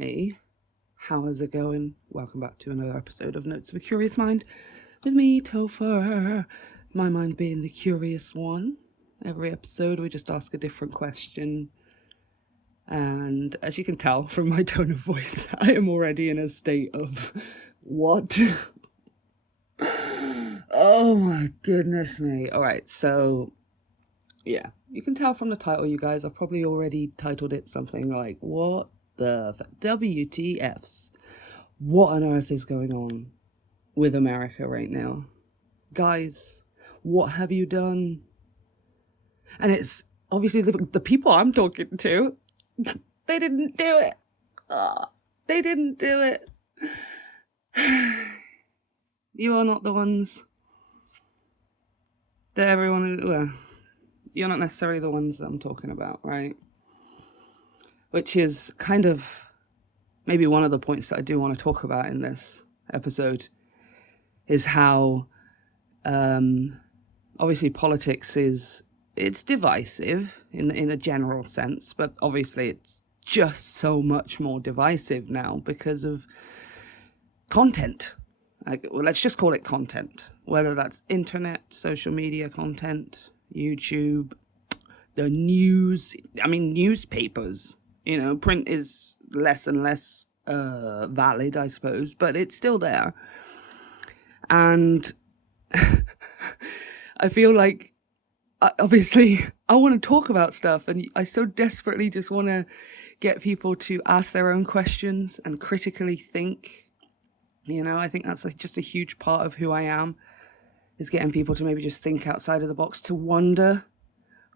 Hey, how is it going? Welcome back to another episode of Notes of a Curious Mind with me, Topher. My mind being the curious one. Every episode we just ask a different question. And as you can tell from my tone of voice, I am already in a state of what? Oh my goodness me. Alright, so yeah, you can tell from the title, you guys. I've probably already titled it something like, what the WTFs? What on earth is going on with America right now? Guys, what have you done? And it's obviously the people I'm talking to, they didn't do it. They didn't do it. You are not the ones that well, you're not necessarily the ones that I'm talking about, right? Which is kind of maybe one of the points that I do want to talk about in this episode, is how obviously politics it's divisive in a general sense, but obviously it's just so much more divisive now because of content. Well, let's just call it content, whether that's internet, social media content, YouTube, the news. I mean, newspapers, print is less and less valid, I suppose, but it's still there. And I feel like, obviously, I want to talk about stuff, and I so desperately just want to get people to ask their own questions and critically think. I think that's just a huge part of who I am, is getting people to maybe just think outside of the box, to wonder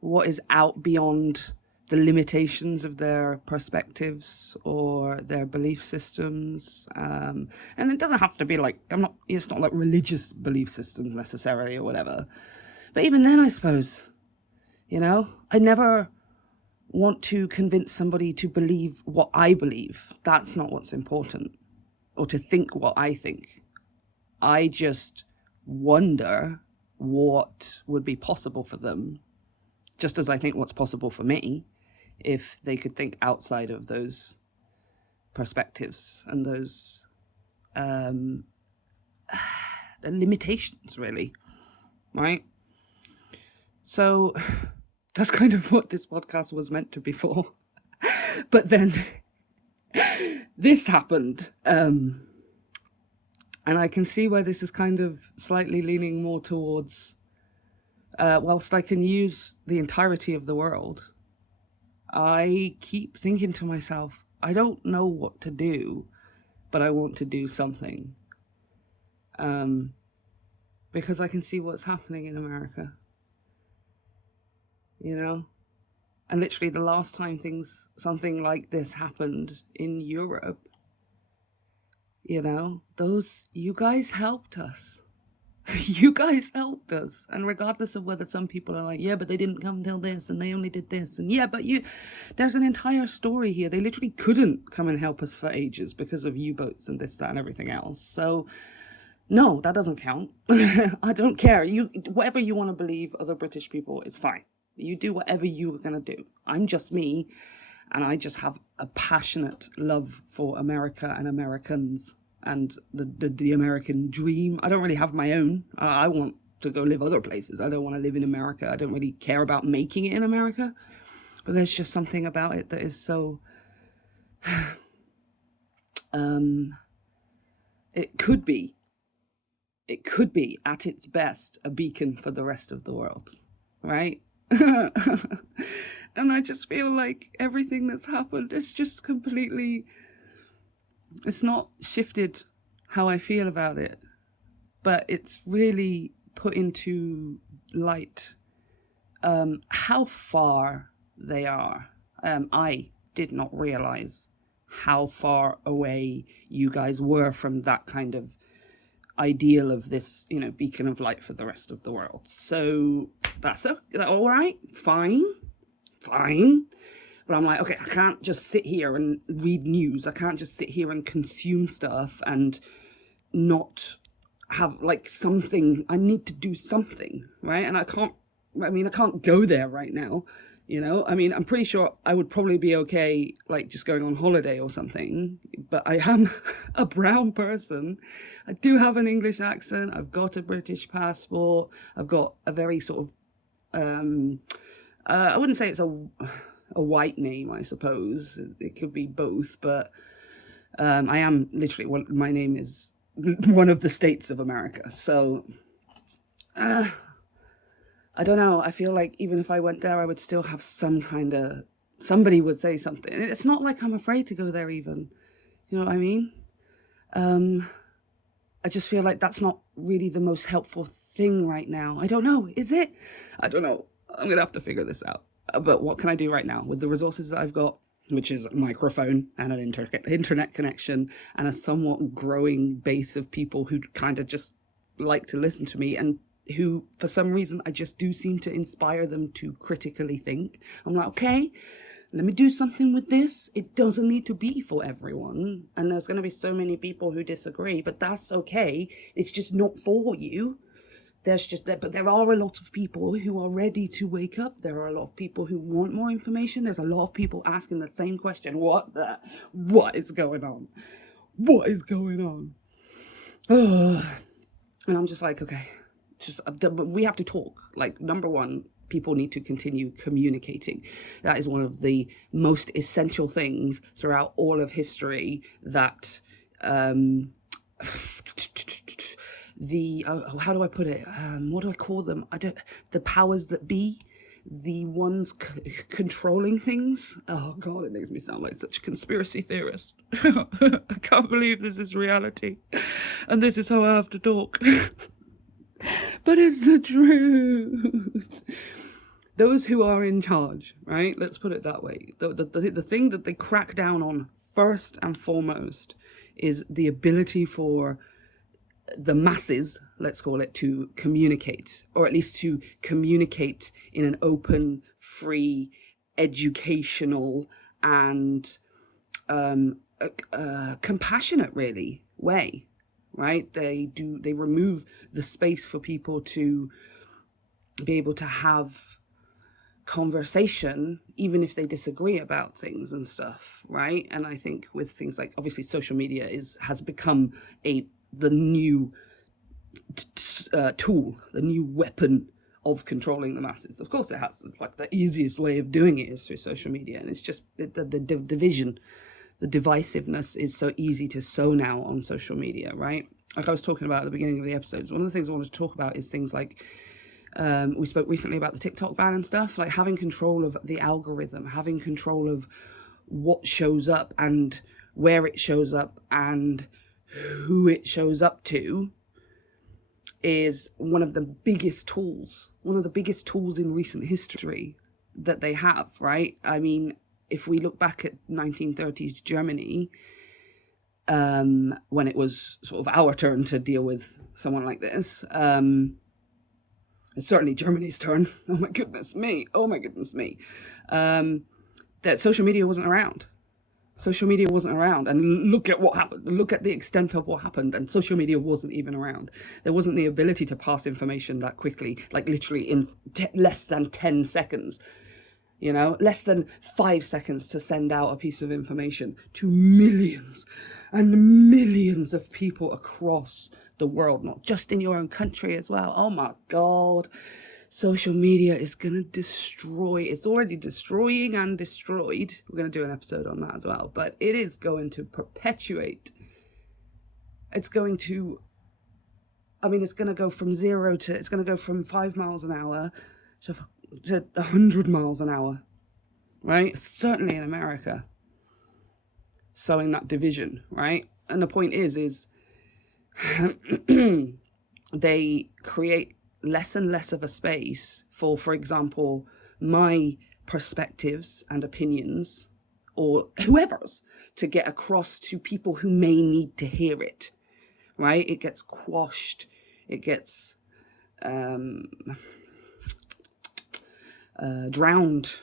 what is out beyond the limitations of their perspectives or their belief systems. And it doesn't have to be like, it's not like religious belief systems necessarily or whatever. But even then, I suppose, I never want to convince somebody to believe what I believe. That's not what's important. Or to think what I think. I just wonder what would be possible for them, just as I think what's possible for me, if they could think outside of those perspectives and those limitations, really, right? So that's kind of what this podcast was meant to be for. But then this happened, and I can see where this is kind of slightly leaning more towards, whilst I can use the entirety of the world, I keep thinking to myself, I don't know what to do, but I want to do something, because I can see what's happening in America, And literally the last time something like this happened in Europe, you guys helped us. You guys helped us. And regardless of whether some people are like, yeah, but they didn't come till this and they only did this. And yeah, but there's an entire story here. They literally couldn't come and help us for ages because of U-boats and this, that, and everything else. So no, that doesn't count. I don't care. Whatever you want to believe, other British people, it's fine. You do whatever you're going to do. I'm just me, and I just have a passionate love for America and Americans and the American dream. I don't really have my own. I want to go live other places. I don't want to live in America. I don't really care about making it in America. But there's just something about it that is so... It could be at its best a beacon for the rest of the world, right? And I just feel like everything that's happened is just completely, it's not shifted how I feel about it, but it's really put into light how far they are. I did not realize how far away you guys were from that kind of ideal of this, beacon of light for the rest of the world. So that's all right, fine. But I'm like, okay, I can't just sit here and read news. I can't just sit here and consume stuff and not have like something. I need to do something, right? And I can't I mean, I can't go there right now. I mean, I'm pretty sure I would probably be okay, like just going on holiday or something. But I am a brown person. I do have an English accent. I've got a British passport. I've got a very sort of, I wouldn't say it's a white name, I suppose. It could be both, but I am literally, my name is one of the states of America. So I don't know. I feel like even if I went there, I would still have somebody would say something. It's not like I'm afraid to go there even. You know what I mean? I just feel like that's not really the most helpful thing right now. I don't know. Is it? I don't know. I'm going to have to figure this out. But what can I do right now with the resources that I've got, which is a microphone and an internet connection and a somewhat growing base of people who kind of just like to listen to me and who, for some reason, I just do seem to inspire them to critically think. I'm like, okay, let me do something with this. It doesn't need to be for everyone. And there's going to be so many people who disagree, but that's okay. It's just not for you. But there are a lot of people who are ready to wake up. There are a lot of people who want more information. There's a lot of people asking the same question. What is going on? What is going on? And I'm just like, okay, we have to talk. Like, number one, people need to continue communicating. That is one of the most essential things throughout all of history that, how do I put it? What do I call them? The powers that be, the ones controlling things. Oh God, it makes me sound like such a conspiracy theorist. I can't believe this is reality, and this is how I have to talk. But it's the truth. Those who are in charge, right? Let's put it that way. The thing that they crack down on first and foremost is the ability for the masses, let's call it, to communicate, or at least to communicate in an open, free, educational, and compassionate, really, way, right? They remove the space for people to be able to have conversation, even if they disagree about things and stuff, right? And I think with things like, obviously, social media has become the new tool, the new weapon of controlling the masses. Of course it has. It's like the easiest way of doing it is through social media, and it's just the division, the divisiveness is so easy to sow now on social media, right? Like I was talking about at the beginning of the episodes, one of the things I wanted to talk about is things like, we spoke recently about the TikTok ban and stuff, like having control of the algorithm, having control of what shows up and where it shows up and who it shows up to is one of the biggest tools in recent history that they have, right? I mean, if we look back at 1930s Germany, when it was sort of our turn to deal with someone like this, it's certainly Germany's turn. Oh my goodness me. That social media wasn't around. And look at what happened. Look at the extent of what happened, and social media wasn't even around. There wasn't the ability to pass information that quickly, like literally in less than 10 seconds. Less than 5 seconds to send out a piece of information to millions and millions of people across the world, not just in your own country as well. Oh my God. Social media is going to destroy. It's already destroying and destroyed. We're going to do an episode on that as well. But it is going to perpetuate. It's going to go from zero to, it's going to go from 5 miles an hour to 100 miles an hour, right? Certainly in America. Sowing that division, right? And the point is they create less and less of a space for example, my perspectives and opinions, or whoever's, to get across to people who may need to hear it, right? It gets quashed, it gets drowned,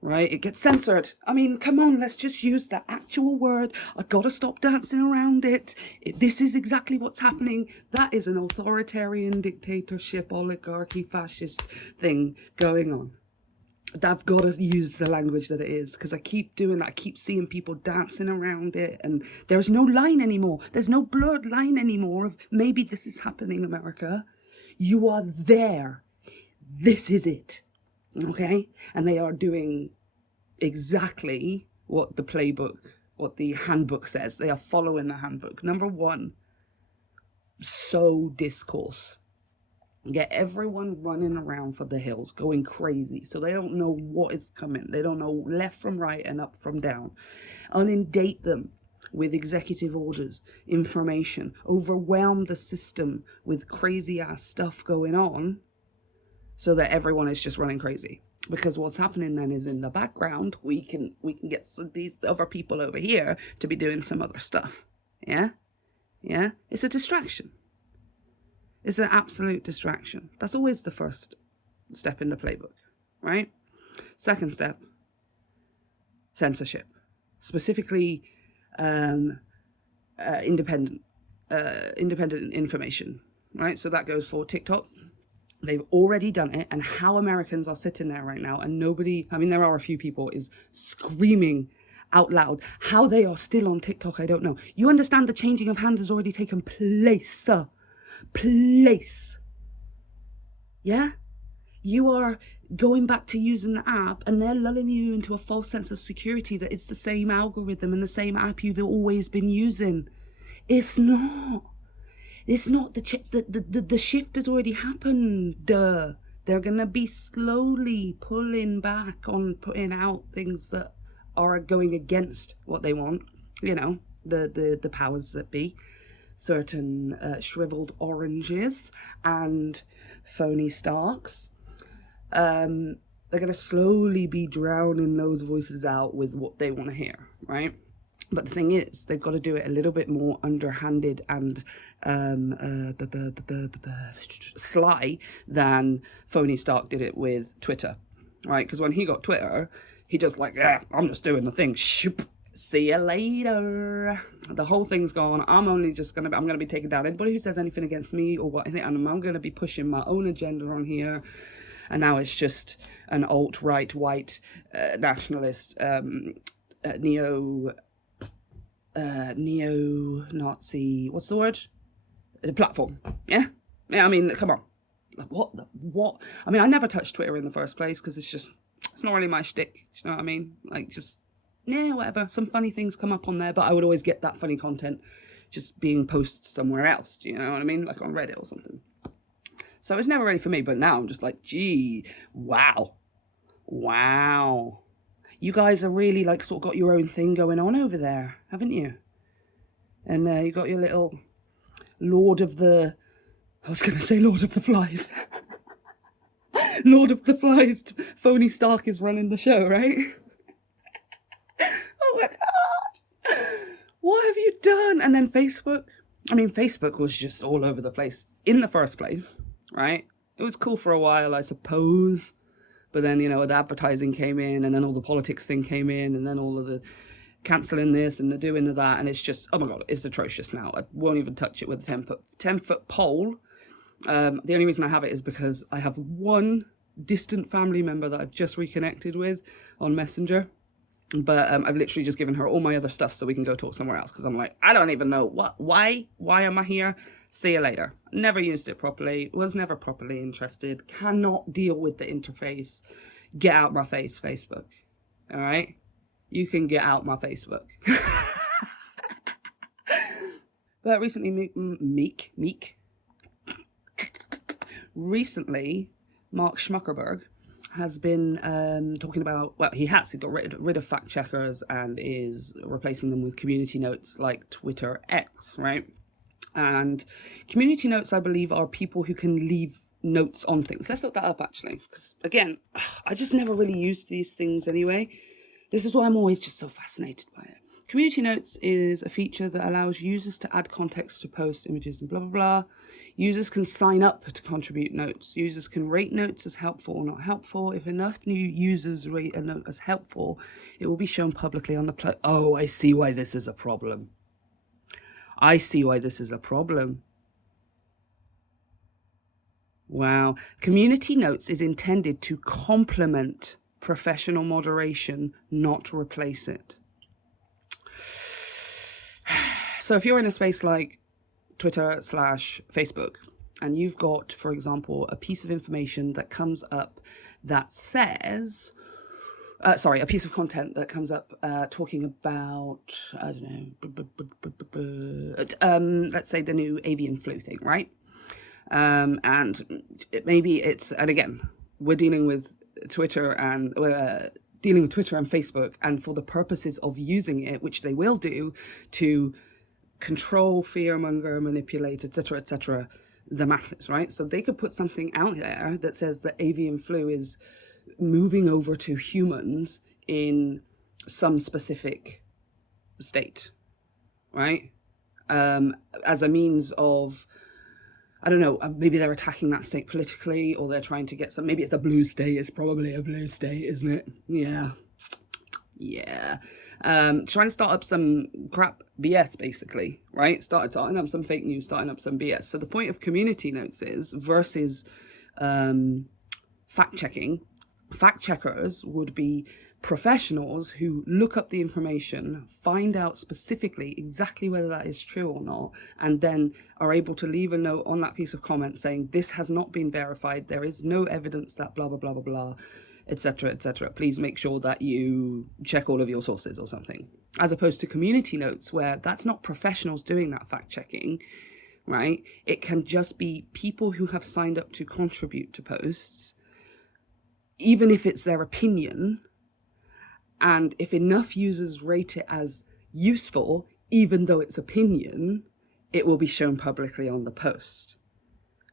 right? It gets censored. I mean, come on, let's just use the actual word. I gotta stop dancing around it. This is exactly what's happening. That is an authoritarian dictatorship, oligarchy, fascist thing going on. I've got to use the language that it is, because I keep doing that. I keep seeing people dancing around it, and there's no line anymore. There's no blurred line anymore of maybe this is happening, America. You are there. This is it. Okay? And they are doing exactly what the playbook, what the handbook says. They are following the handbook. Number one, sow discourse. Get everyone running around for the hills, going crazy, so they don't know what is coming. They don't know left from right and up from down. Inundate them with executive orders, information, overwhelm the system with crazy ass stuff going on, so that everyone is just running crazy. Because what's happening then is, in the background, we can get these other people over here to be doing some other stuff. Yeah? It's a distraction. It's an absolute distraction. That's always the first step in the playbook, right? Second step, censorship. Specifically, independent information, right? So that goes for TikTok. They've already done it, and how Americans are sitting there right now, and nobody, I mean, there are a few people, is screaming out loud. How they are still on TikTok, I don't know. You understand the changing of hands has already taken place. Yeah? You are going back to using the app, and they're lulling you into a false sense of security that it's the same algorithm and the same app you've always been using. It's not. It's not. The shift has already happened. They're going to be slowly pulling back on putting out things that are going against what they want. You know, the powers that be. Certain shriveled oranges and phony Starks. They're going to slowly be drowning those voices out with what they want to hear, right? But the thing is, they've got to do it a little bit more underhanded and sly than Phony Stark did it with Twitter, right? Because when he got Twitter, he just like, yeah, I'm just doing the thing. Shoop. See you later. The whole thing's gone. I'm gonna be taking down anybody who says anything against me or what I think, and I'm gonna be pushing my own agenda on here. And now it's just an alt-right white nationalist neo-Nazi, what's the word? Platform. Yeah? I mean, come on. Like, what? I mean, I never touched Twitter in the first place, because it's not really my shtick. Do you know what I mean? Like, just, yeah, whatever. Some funny things come up on there, but I would always get that funny content just being posted somewhere else. Do you know what I mean? Like on Reddit or something. So it's never really for me, but now I'm just like, gee, wow. You guys are really like sort of got your own thing going on over there, haven't you? And you got your little Lord of the Flies. Lord of the Flies, Phony Stark is running the show, right? Oh my God. What have you done? And then Facebook. I mean, Facebook was just all over the place in the first place, right? It was cool for a while, I suppose. But then, you know, the advertising came in, and then all the politics thing came in, and then all of the cancelling this and the doing of that. And it's just, oh my God, it's atrocious now. I won't even touch it with a 10-foot pole. The only reason I have it is because I have one distant family member that I've just reconnected with on Messenger. But I've literally just given her all my other stuff so we can go talk somewhere else, because I'm like, I don't even know why am I here? See you later. Never used it properly, was never properly interested, cannot deal with the interface. Get out my face, Facebook. All right? You can get out my Facebook. But recently, recently, Mark Schmuckerberg has been talking about, well, he got rid of fact checkers and is replacing them with community notes like Twitter X, right? And community notes, I believe, are people who can leave notes on things. Let's look that up, actually. Because, again, I just never really used these things anyway. This is why I'm always just so fascinated by it. Community notes is a feature that allows users to add context to posts, images, and blah, blah, blah. Users can sign up to contribute notes. Users can rate notes as helpful or not helpful. If enough new users rate a note as helpful, it will be shown publicly on the Oh, I see why this is a problem. I see why this is a problem. Wow. Community notes is intended to complement professional moderation, not replace it. So if you're in a space like Twitter/Facebook, and you've got, for example, a piece of information that comes up that says, a piece of content that comes up talking about, I don't know, let's say the new avian flu thing, right? And maybe it's, and again, we're dealing with Twitter and Facebook, and for the purposes of using it, which they will do to control, fearmonger, manipulate, etc., the masses, right? So they could put something out there that says that avian flu is moving over to humans in some specific state, right? As a means of, I don't know, maybe they're attacking that state politically, or they're trying to get some, maybe it's a blue state. It's probably a blue state, isn't it? Yeah. Trying to start up some crap BS, basically, right? Starting up some fake news, starting up some BS. So the point of community notes is, versus fact-checking, fact checkers would be professionals who look up the information, find out specifically exactly whether that is true or not, and then are able to leave a note on that piece of comment saying, this has not been verified, there is no evidence that blah, blah, blah, blah, blah, etc., etc. Please make sure that you check all of your sources or something. As opposed to community notes, where that's not professionals doing that fact checking, right? It can just be people who have signed up to contribute to posts, even if it's their opinion, and if enough users rate it as useful, even though it's opinion, it will be shown publicly on the post,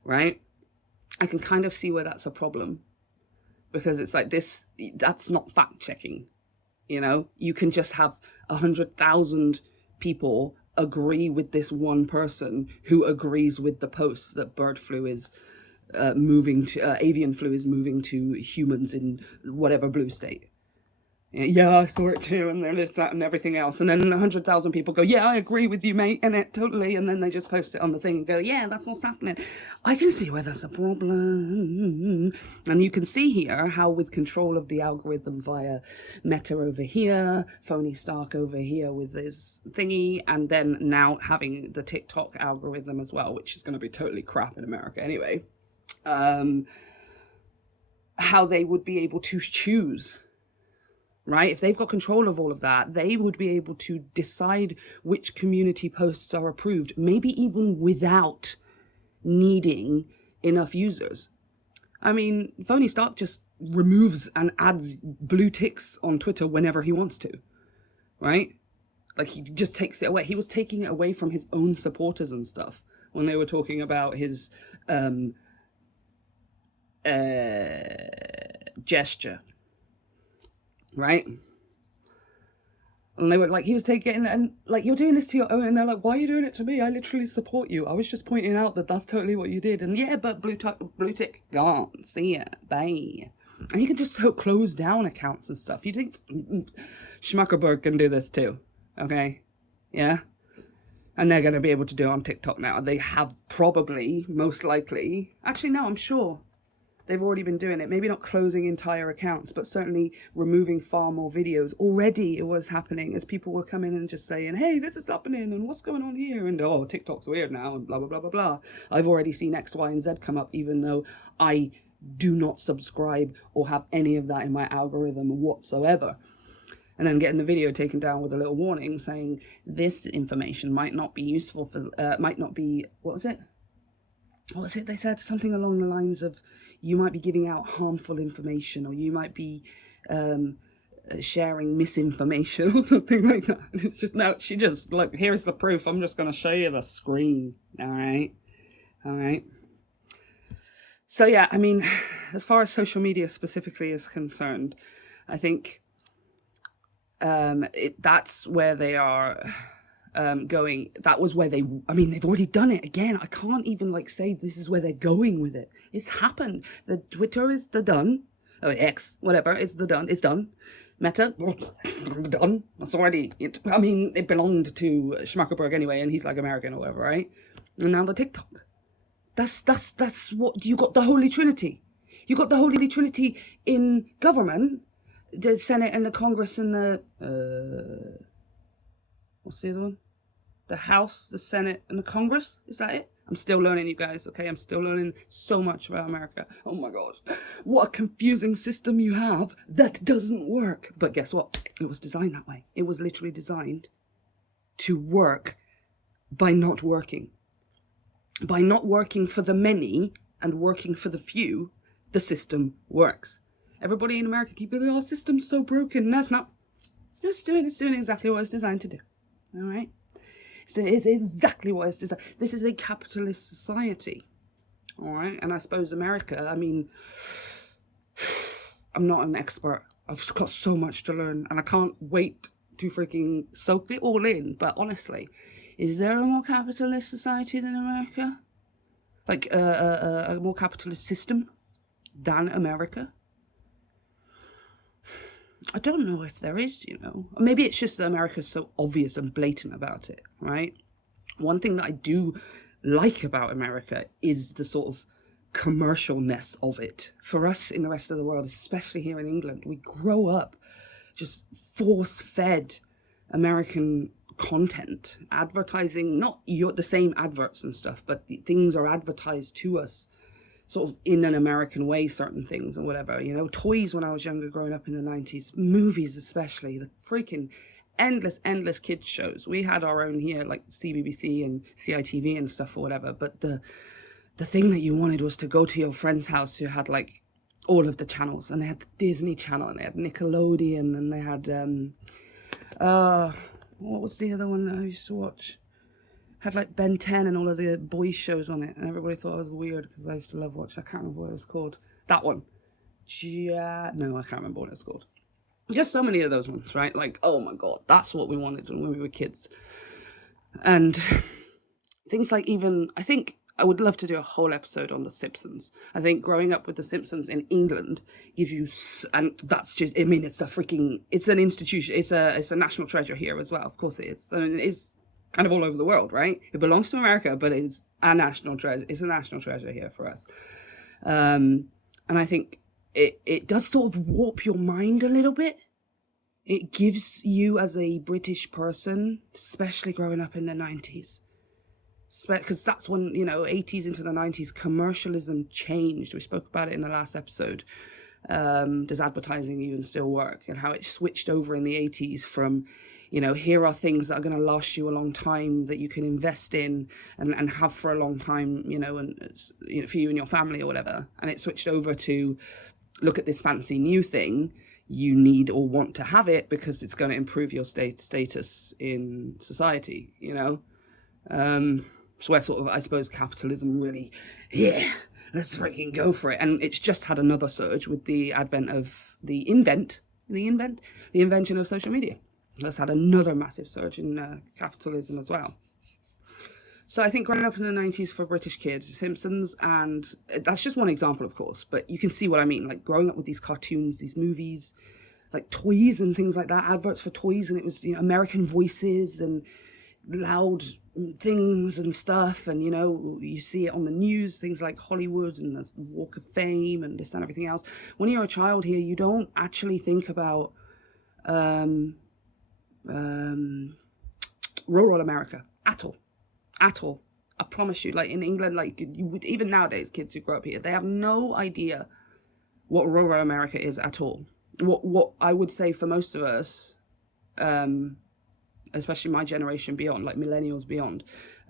right? I can kind of see where that's a problem, because it's like this, that's not fact checking. You know, you can just have 100,000 people agree with this one person who agrees with the post that bird flu is avian flu is moving to humans in whatever blue state. Yeah, I saw it too, and there's that and everything else. And then 100,000 people go, yeah, I agree with you, mate, and it totally. And then they just post it on the thing and go, yeah, that's what's happening. I can see where that's a problem. And you can see here how, with control of the algorithm via Meta over here, Phony Stark over here with this thingy, and then now having the TikTok algorithm as well, which is going to be totally crap in America anyway. How they would be able to choose, right? If they've got control of all of that, they would be able to decide which community posts are approved, maybe even without needing enough users. I mean, Phony Stark just removes and adds blue ticks on Twitter whenever he wants to, right? Like, he just takes it away. He was taking it away from his own supporters and stuff when they were talking about his gesture, right? And they were like, he was taking, and like, you're doing this to your own, and they're like, why are you doing it to me? I literally support you. I was just pointing out that that's totally what you did. And yeah, but blue tick, gone, see ya, bye. And you can just close down accounts and stuff. You think Schmuckerberg can do this too, okay? Yeah? And they're going to be able to do it on TikTok now. They have probably, most likely, actually no, I'm sure they've already been doing it. Maybe not closing entire accounts, but certainly removing far more videos. Already it was happening as people were coming and just saying, hey, this is happening and what's going on here? And oh, TikTok's weird now and blah, blah, blah, blah, blah. I've already seen X, Y, and Z come up, even though I do not subscribe or have any of that in my algorithm whatsoever. And then getting the video taken down with a little warning saying this information might not be useful for, might not be, what was it? They said something along the lines of, you might be giving out harmful information, or you might be sharing misinformation or something like that. It's just, no, she just, like, here's the proof. I'm just going to show you the screen. All right. So yeah, I mean, as far as social media specifically is concerned, I think That's where they are going. That was where they've already done it again. I can't even say this is where they're going with it. It's happened. The Twitter is the done. Oh, X, whatever. It's done. Meta, done. That's already it. It belonged to Schmuckerberg anyway, and he's American or whatever, right? And now the TikTok. That's what you got. The Holy Trinity. You got the Holy Trinity in government, the Senate and the Congress and the what's the other one? The House, the Senate, and the Congress. Is that it? I'm still learning, you guys, okay? I'm still learning so much about America. Oh my God. What a confusing system you have that doesn't work. But guess what? It was designed that way. It was literally designed to work by not working. By not working for the many and working for the few, the system works. Everybody in America keep going, our system's so broken. No, it's not. It's doing exactly what it's designed to do. All right? So it's exactly what it's designed. This is a capitalist society. All right? And I suppose America, I'm not an expert. I've just got so much to learn, and I can't wait to freaking soak it all in. But honestly, is there a more capitalist society than America? A more capitalist system than America? I don't know if there is, Maybe it's just that America's so obvious and blatant about it, right? One thing that I do like about America is the sort of commercialness of it. For us in the rest of the world, especially here in England, we grow up just force-fed American content, advertising, not the same adverts and stuff, but things are advertised to us sort of in an American way, certain things or whatever, toys when I was younger, growing up in the 90s, movies especially, the freaking endless kids shows. We had our own here, like CBBC and CITV and stuff or whatever, but the thing that you wanted was to go to your friend's house who had all of the channels, and they had the Disney Channel, and they had Nickelodeon, and they had what was the other one that I used to watch? Had Ben 10 and all of the boys shows on it, and everybody thought I was weird because I used to love watch. I can't remember what it was called. That one. No, I can't remember what it's called. Just so many of those ones, right? Oh my God, that's what we wanted when we were kids. And things I think I would love to do a whole episode on The Simpsons. I think growing up with The Simpsons in England gives you, and that's just, it's an institution. It's a national treasure here as well. Of course it is. And it is kind of all over the world, right? It belongs to America, but it's a national treasure. It's a national treasure here for us. And I think it does sort of warp your mind a little bit. It gives you as a British person, especially growing up in the 90s, because that's when, 80s into the 90s, commercialism changed. We spoke about it in the last episode. Does advertising even still work, and how it switched over in the 80s from, here are things that are going to last you a long time that you can invest in and have for a long time, and for you and your family or whatever. And it switched over to, look at this fancy new thing, you need or want to have it because it's going to improve your status in society, So where sort of, I suppose, capitalism really, let's freaking go for it. And it's just had another surge with the advent of the invention of social media. That's had another massive surge in capitalism as well. So I think growing up in the 90s for British kids, Simpsons, and that's just one example, of course, but you can see what I mean. Growing up with these cartoons, these movies, toys and things like that, adverts for toys, and it was, American voices and loud things and stuff, and you see it on the news, things like Hollywood and the Walk of Fame and this and everything else. When you're a child here, you don't actually think about rural America at all. I promise you. In England, you would, even nowadays, kids who grow up here, they have no idea what rural America is at all. What I would say for most of us, especially my generation beyond, millennials beyond,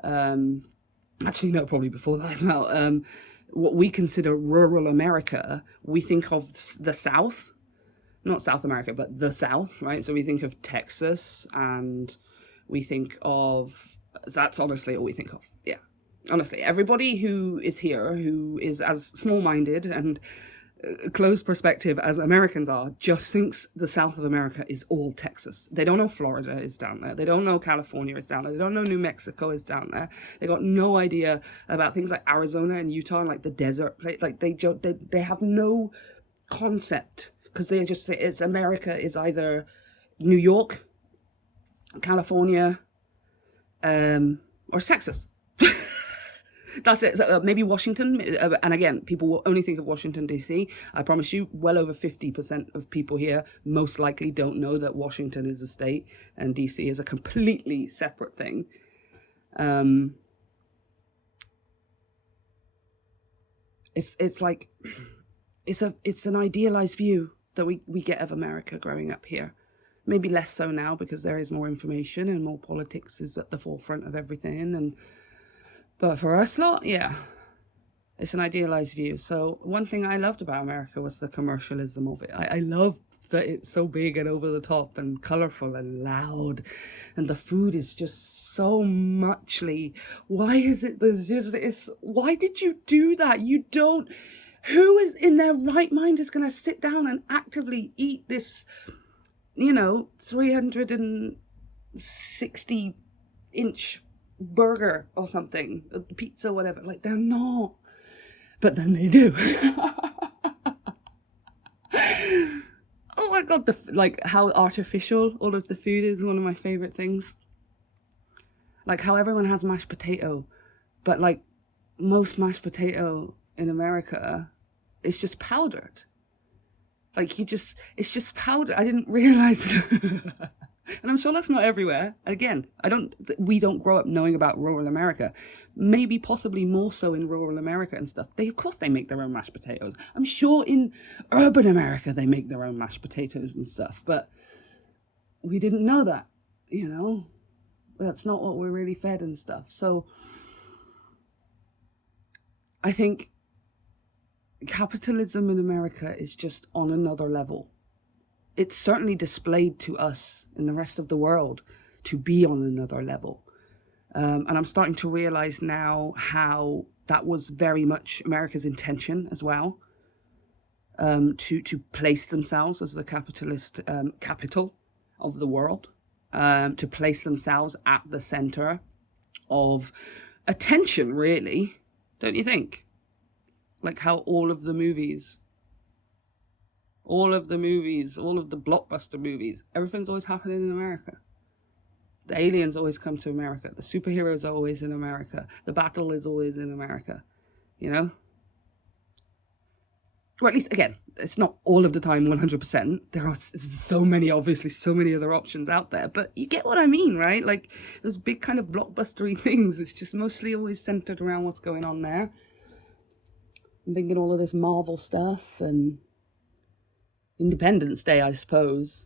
actually no, probably before that as well, what we consider rural America, we think of the South, not South America, but the South, right? So we think of Texas, and we think of, that's honestly all we think of. Yeah, honestly, everybody who is here, who is as small-minded and closed perspective as Americans are, just thinks the South of America is all Texas. They don't know Florida is down there. They don't know California is down there. They don't know New Mexico is down there. They got no idea about things like Arizona and Utah and like the desert place. Like they have no concept, because they just say it's America is either New York, California, or Texas. That's it. So, maybe Washington. And again, people will only think of Washington, D.C. I promise you, well over 50% of people here most likely don't know that Washington is a state and D.C. is a completely separate thing. It's like, it's an idealized view that we get of America growing up here. Maybe less so now because there is more information and more politics is at the forefront of everything. But for us lot, yeah, it's an idealized view. So one thing I loved about America was the commercialism of it. I love that it's so big and over the top and colorful and loud, and the food is just so muchly. Why is it? Why did you do that? You don't. Who is in their right mind is going to sit down and actively eat this, 360-inch burger or something, pizza, whatever? Like, they're not, but then they do. Oh my god, like how artificial all of the food is one of my favorite things. Like how everyone has mashed potato, but like most mashed potato in America is just powdered. Like it's just powder. I didn't realize. And I'm sure that's not everywhere. Again, we don't grow up knowing about rural America. Maybe possibly more so in rural America and stuff. Of course they make their own mashed potatoes. I'm sure in urban America they make their own mashed potatoes and stuff. But we didn't know that, That's not what we're really fed and stuff. So I think capitalism in America is just on another level. It's certainly displayed to us in the rest of the world to be on another level. And I'm starting to realize now how that was very much America's intention as well, to place themselves as the capitalist capital of the world, to place themselves at the center of attention, really, don't you think? Like how all of the blockbuster movies, everything's always happening in America. The aliens always come to America. The superheroes are always in America. The battle is always in America, Or at least, again, it's not all of the time 100%. There are so many other options out there. But you get what I mean, right? Like those big kind of blockbustery things, it's just mostly always centered around what's going on there. I'm thinking all of this Marvel stuff and Independence Day, I suppose.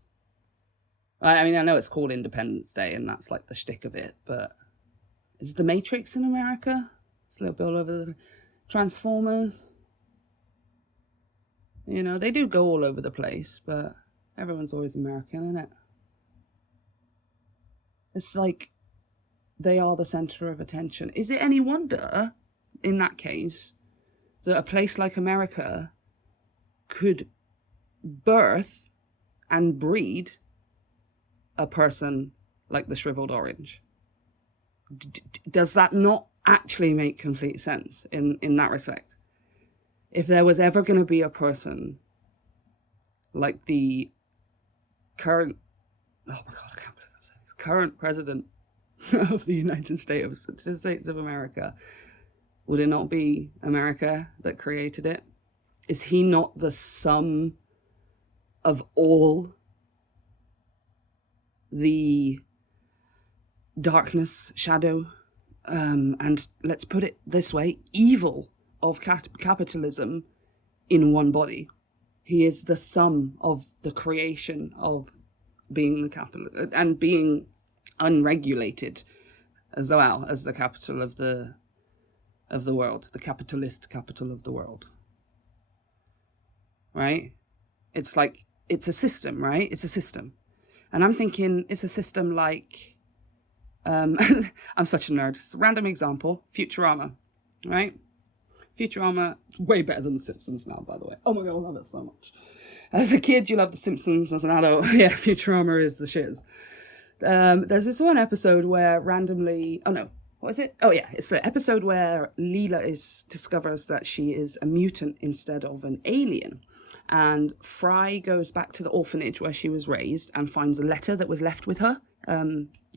I mean, I know it's called Independence Day and that's like the shtick of it, but is The Matrix in America? It's a little bit all over the Transformers. They do go all over the place, but everyone's always American, isn't it? It's like they are the center of attention. Is it any wonder, in that case, that a place like America could birth and breed a person like the shriveled orange? Does that not actually make complete sense in that respect? If there was ever going to be a person like the current, oh my god, I can't believe I'm saying this, current president of the United States of America, would it not be America that created it? Is he not the sum of all the darkness, shadow, and let's put it this way, evil of capitalism in one body? He is the sum of the creation of being the capital and being unregulated as well as the capital of the world, the capitalist capital of the world. Right? It's like, it's a system, right? It's a system. And I'm thinking it's a system like, I'm such a nerd. It's a random example, Futurama, right? Futurama, way better than The Simpsons now, by the way. Oh my god, I love it so much. As a kid, you love The Simpsons. As an adult, yeah, Futurama is the shiz. There's this one episode where randomly... Oh no, what is it? Oh yeah, it's the episode where Leela discovers that she is a mutant instead of an alien. And Fry goes back to the orphanage where she was raised and finds a letter that was left with her.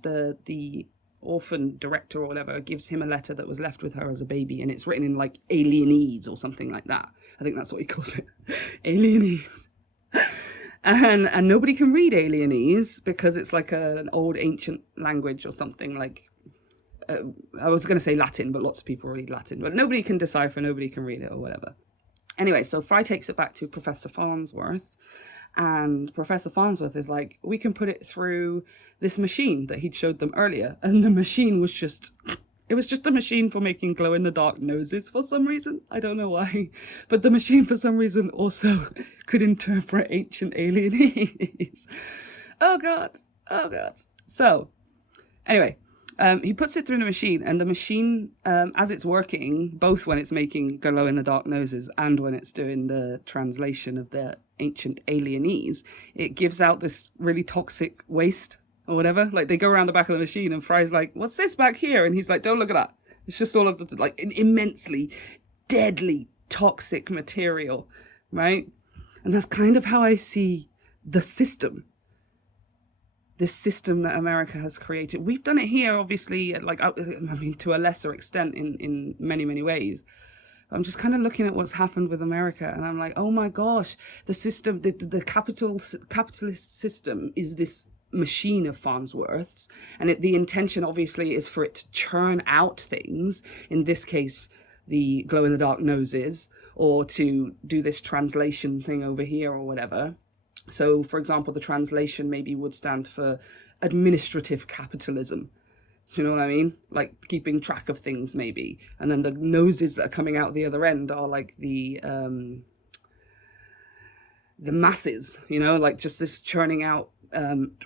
The orphan director or whatever gives him a letter that was left with her as a baby, and it's written in like alienese or something like that. I think that's what he calls it. Alienese. And nobody can read alienese because it's like an old ancient language or something like... I was going to say Latin, but lots of people read Latin. But nobody can decipher, nobody can read it or whatever. Anyway, so Fry takes it back to Professor Farnsworth. And Professor Farnsworth is like, we can put it through this machine that he'd showed them earlier. And the machine was just... It was just a machine for making glow-in-the-dark noses for some reason. I don't know why. But the machine, for some reason, also could interpret ancient alienese. Oh, God. Oh, God. So, anyway, he puts it through the machine. And the machine, as it's working, both when it's making glow-in-the-dark noses and when it's doing the translation of the ancient alienese, it gives out this really toxic waste or whatever. Like, they go around the back of the machine and Fry's like, what's this back here? And he's like, don't look at that. It's just all of the, like, immensely deadly toxic material, right? And that's kind of how I see the system. This system that America has created. We've done it here, obviously, like, I mean, to a lesser extent in many, many ways. I'm just kind of looking at what's happened with America, and I'm like, oh my gosh, the system, the capitalist system is this machine of Farnsworth's, and the intention obviously is for it to churn out things, in this case the glow-in-the-dark noses, or to do this translation thing over here or whatever. So for example, the translation maybe would stand for administrative capitalism. Do you know what I mean? Like keeping track of things maybe, and then the noses that are coming out the other end are like the masses, you know, like just this churning out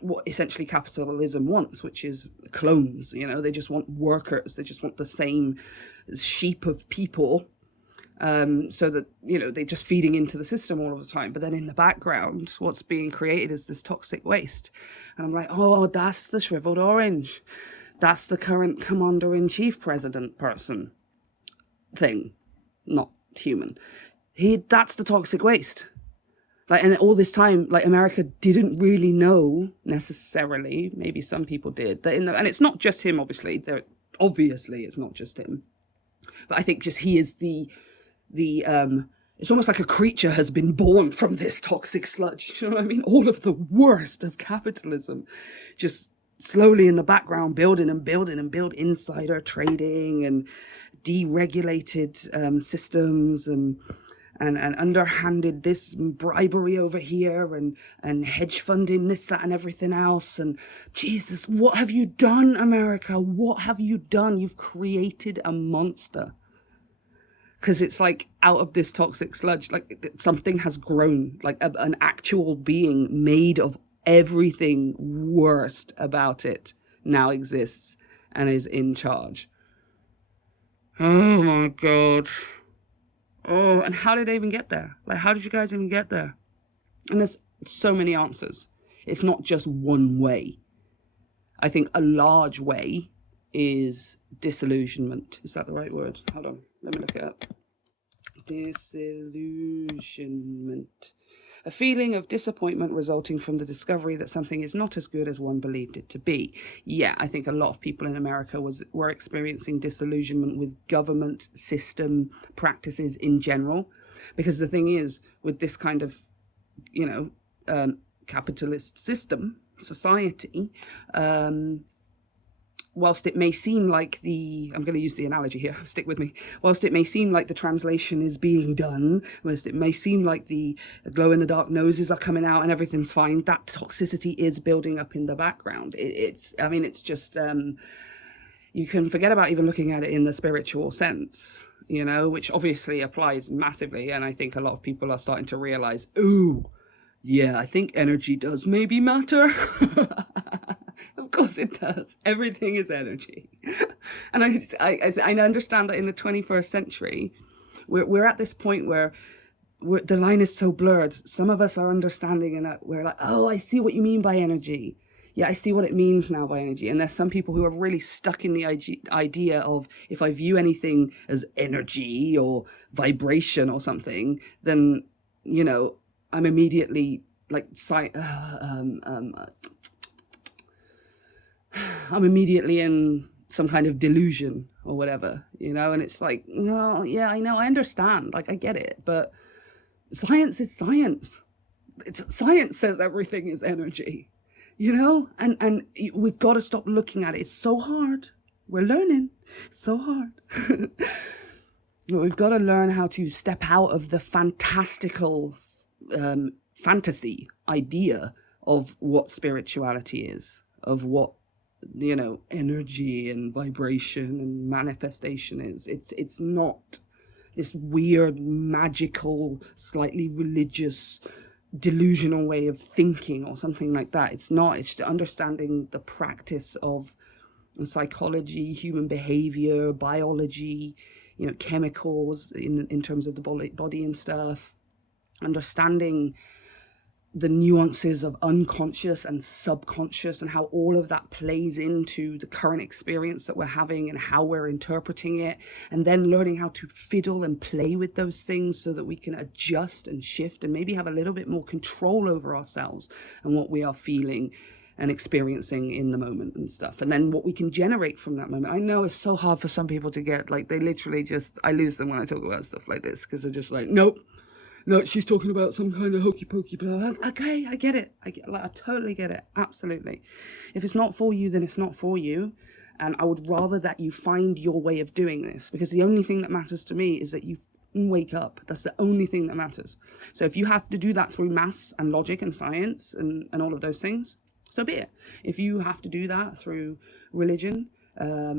what essentially capitalism wants, which is clones. You know, they just want workers. They just want the same sheep of people, so that, you know, they're just feeding into the system all of the time. But then in the background, what's being created is this toxic waste. And I'm like, oh, that's the shriveled orange. That's the current commander-in-chief president person thing, not human. That's the toxic waste. Like, and all this time, like, America didn't really know necessarily. Maybe some people did. That and it's not just him, obviously. Obviously, it's not just him. But I think just he is the it's almost like a creature has been born from this toxic sludge. You know what I mean? All of the worst of capitalism, just slowly in the background, building insider trading and deregulated systems and underhanded this bribery over here and hedge funding this, that, and everything else. And Jesus, what have you done, America? What have you done? You've created a monster. Because it's like out of this toxic sludge, like something has grown, like an actual being made of everything worst about it now exists and is in charge. Oh my God. Oh, and how did they even get there? Like, how did you guys even get there? And there's so many answers. It's not just one way. I think a large way is disillusionment. Is that the right word? Hold on, let me look it up. Disillusionment. A feeling of disappointment resulting from the discovery that something is not as good as one believed it to be. Yeah, I think a lot of people in America were experiencing disillusionment with government system practices in general. Because the thing is, with this kind of, you know, capitalist system, society, whilst it may seem like I'm going to use the analogy here, stick with me. Whilst it may seem like the translation is being done, whilst it may seem like the glow-in-the-dark noses are coming out and everything's fine, that toxicity is building up in the background. It's just, you can forget about even looking at it in the spiritual sense, you know, which obviously applies massively. And I think a lot of people are starting to realize, ooh, yeah, I think energy does maybe matter. Of course it does. Everything is energy. And I understand that in the 21st century, We're at this point where the line is so blurred. Some of us are understanding and that we're like, oh, I see what you mean by energy. Yeah, I see what it means now by energy. And there's some people who are really stuck in the idea of, if I view anything as energy or vibration or something, then, you know, I'm immediately like, I'm immediately in some kind of delusion or whatever, you know? And it's like, well, yeah, I know, I understand, like, I get it, but science is science. Science says everything is energy, you know? And we've got to stop looking at it. It's so hard. We're learning. It's so hard. But we've got to learn how to step out of the fantastical fantasy idea of what spirituality is, of what, you know, energy and vibration and manifestation is. It's not this weird, magical, slightly religious, delusional way of thinking or something like that. It's not. It's understanding the practice of psychology, human behavior, biology, you know, chemicals in terms of the body and stuff. Understanding the nuances of unconscious and subconscious and how all of that plays into the current experience that we're having and how we're interpreting it, and then learning how to fiddle and play with those things so that we can adjust and shift and maybe have a little bit more control over ourselves and what we are feeling and experiencing in the moment and stuff, and then what we can generate from that moment. I know it's so hard for some people to get, like, they literally just, I lose them when I talk about stuff like this, because they're just like, nope, no, she's talking about some kind of hokey pokey blah. Okay, I get it. I totally get it. Absolutely. If it's not for you, then it's not for you. And I would rather that you find your way of doing this, because the only thing that matters to me is that you wake up. That's the only thing that matters. So if you have to do that through maths and logic and science and all of those things, so be it. If you have to do that through religion,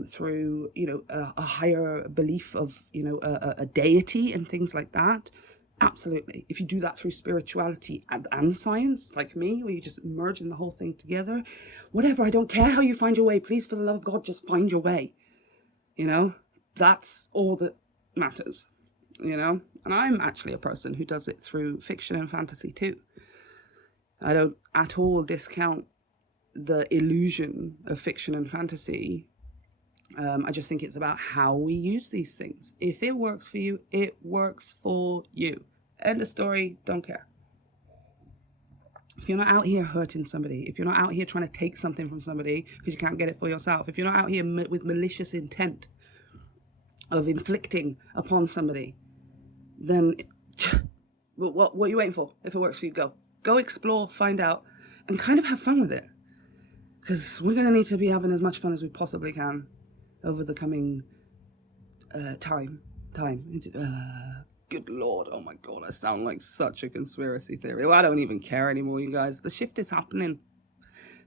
through, you know, a higher belief of, you know, a deity and things like that, absolutely. If you do that through spirituality and science, like me, where you just merging the whole thing together, whatever, I don't care how you find your way. Please, for the love of God, just find your way. You know, that's all that matters, you know? And I'm actually a person who does it through fiction and fantasy too. I don't at all discount the illusion of fiction and fantasy. I just think it's about how we use these things. If it works for you, it works for you. End of story, don't care. If you're not out here hurting somebody, if you're not out here trying to take something from somebody because you can't get it for yourself, if you're not out here with malicious intent of inflicting upon somebody, then what are you waiting for? If it works for you, go. Go explore, find out, and kind of have fun with it. Because we're going to need to be having as much fun as we possibly can over the coming time. Good Lord, oh my God, I sound like such a conspiracy theory. Well, I don't even care anymore, you guys. The shift is happening.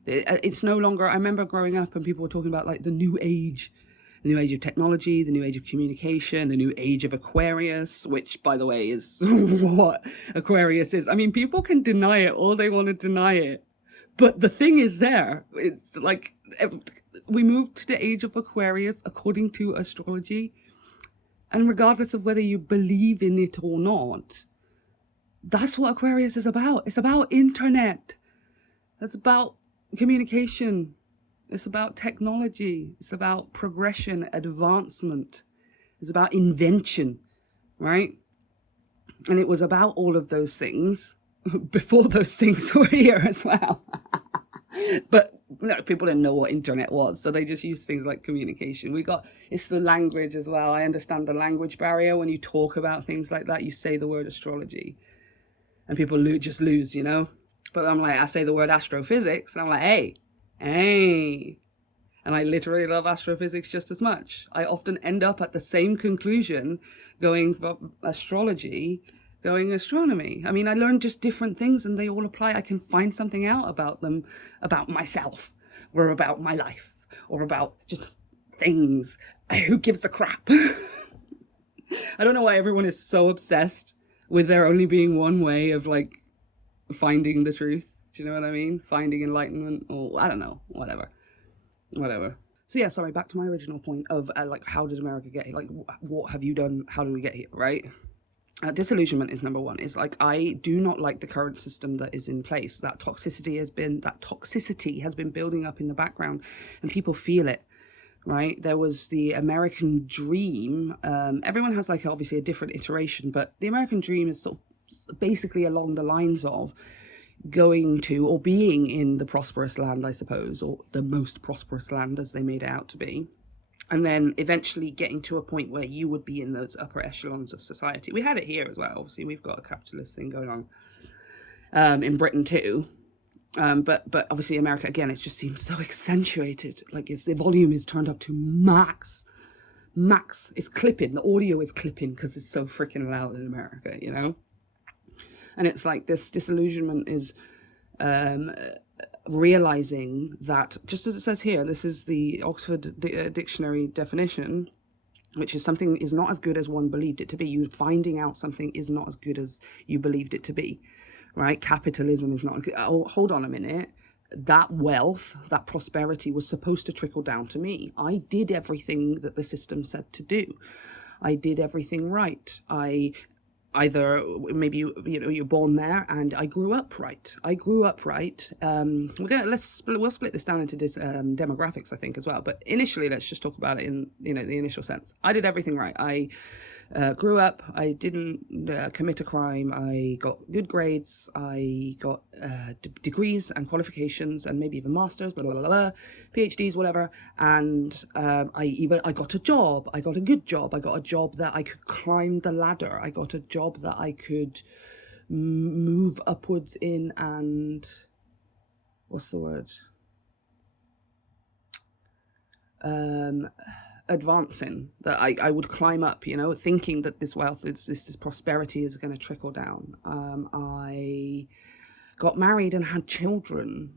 It's no longer, I remember growing up and people were talking about like the new age of technology, the new age of communication, the new age of Aquarius, which, by the way, is what Aquarius is. I mean, people can deny it all they want to deny it. But the thing is there, it's like we moved to the age of Aquarius according to astrology. And regardless of whether you believe in it or not, that's what Aquarius is about. It's about internet. It's about communication. It's about technology. It's about progression, advancement. It's about invention, right? And it was about all of those things before those things were here as well. But people didn't know what internet was, so they just used things like communication. It's the language as well. I understand the language barrier. When you talk about things like that, you say the word astrology and people just lose, you know? But I'm like, I say the word astrophysics and I'm like, hey. And I literally love astrophysics just as much. I often end up at the same conclusion going from astrology, going astronomy. I mean, I learned just different things and they all apply. I can find something out about them, about myself, or about my life, or about just things. Who gives a crap? I don't know why everyone is so obsessed with there only being one way of like finding the truth. Do you know what I mean? Finding enlightenment, or I don't know, whatever. So yeah, sorry, back to my original point of like, how did America get here? Like, what have you done? How did we get here, right? Disillusionment is number one. Is like, I do not like the current system that is in place. That toxicity has been building up in the background, and people feel it. Right, there was the American dream. Everyone has like obviously a different iteration, but the American dream is sort of basically along the lines of going to or being in the prosperous land, I suppose, or the most prosperous land as they made it out to be, and then eventually getting to a point where you would be in those upper echelons of society. We had it here as well. Obviously, we've got a capitalist thing going on in Britain too. But obviously America, again, it just seems so accentuated. Like, the volume is turned up to max. It's clipping. The audio is clipping because it's so freaking loud in America, you know? And it's like this disillusionment is realizing that, just as it says here, this is the Oxford Dictionary definition, which is something is not as good as one believed it to be. You finding out something is not as good as you believed it to be, right? Capitalism is not. Oh, hold on a minute. That wealth, that prosperity was supposed to trickle down to me. I did everything that the system said to do. I did everything right. Either maybe you're born there, and I grew up right. We'll split this down into demographics, I think, as well. But initially, let's just talk about it in the initial sense. I did everything right. I grew up. I didn't commit a crime. I got good grades. I got degrees and qualifications, and maybe even masters, blah blah blah, blah, PhDs, whatever. And I got a job. I got a good job. I got a job that I could climb the ladder. I got a job that I could move upwards in, and what's the word? Advancing, that I would climb up, thinking that this wealth, this prosperity is going to trickle down. I got married and had children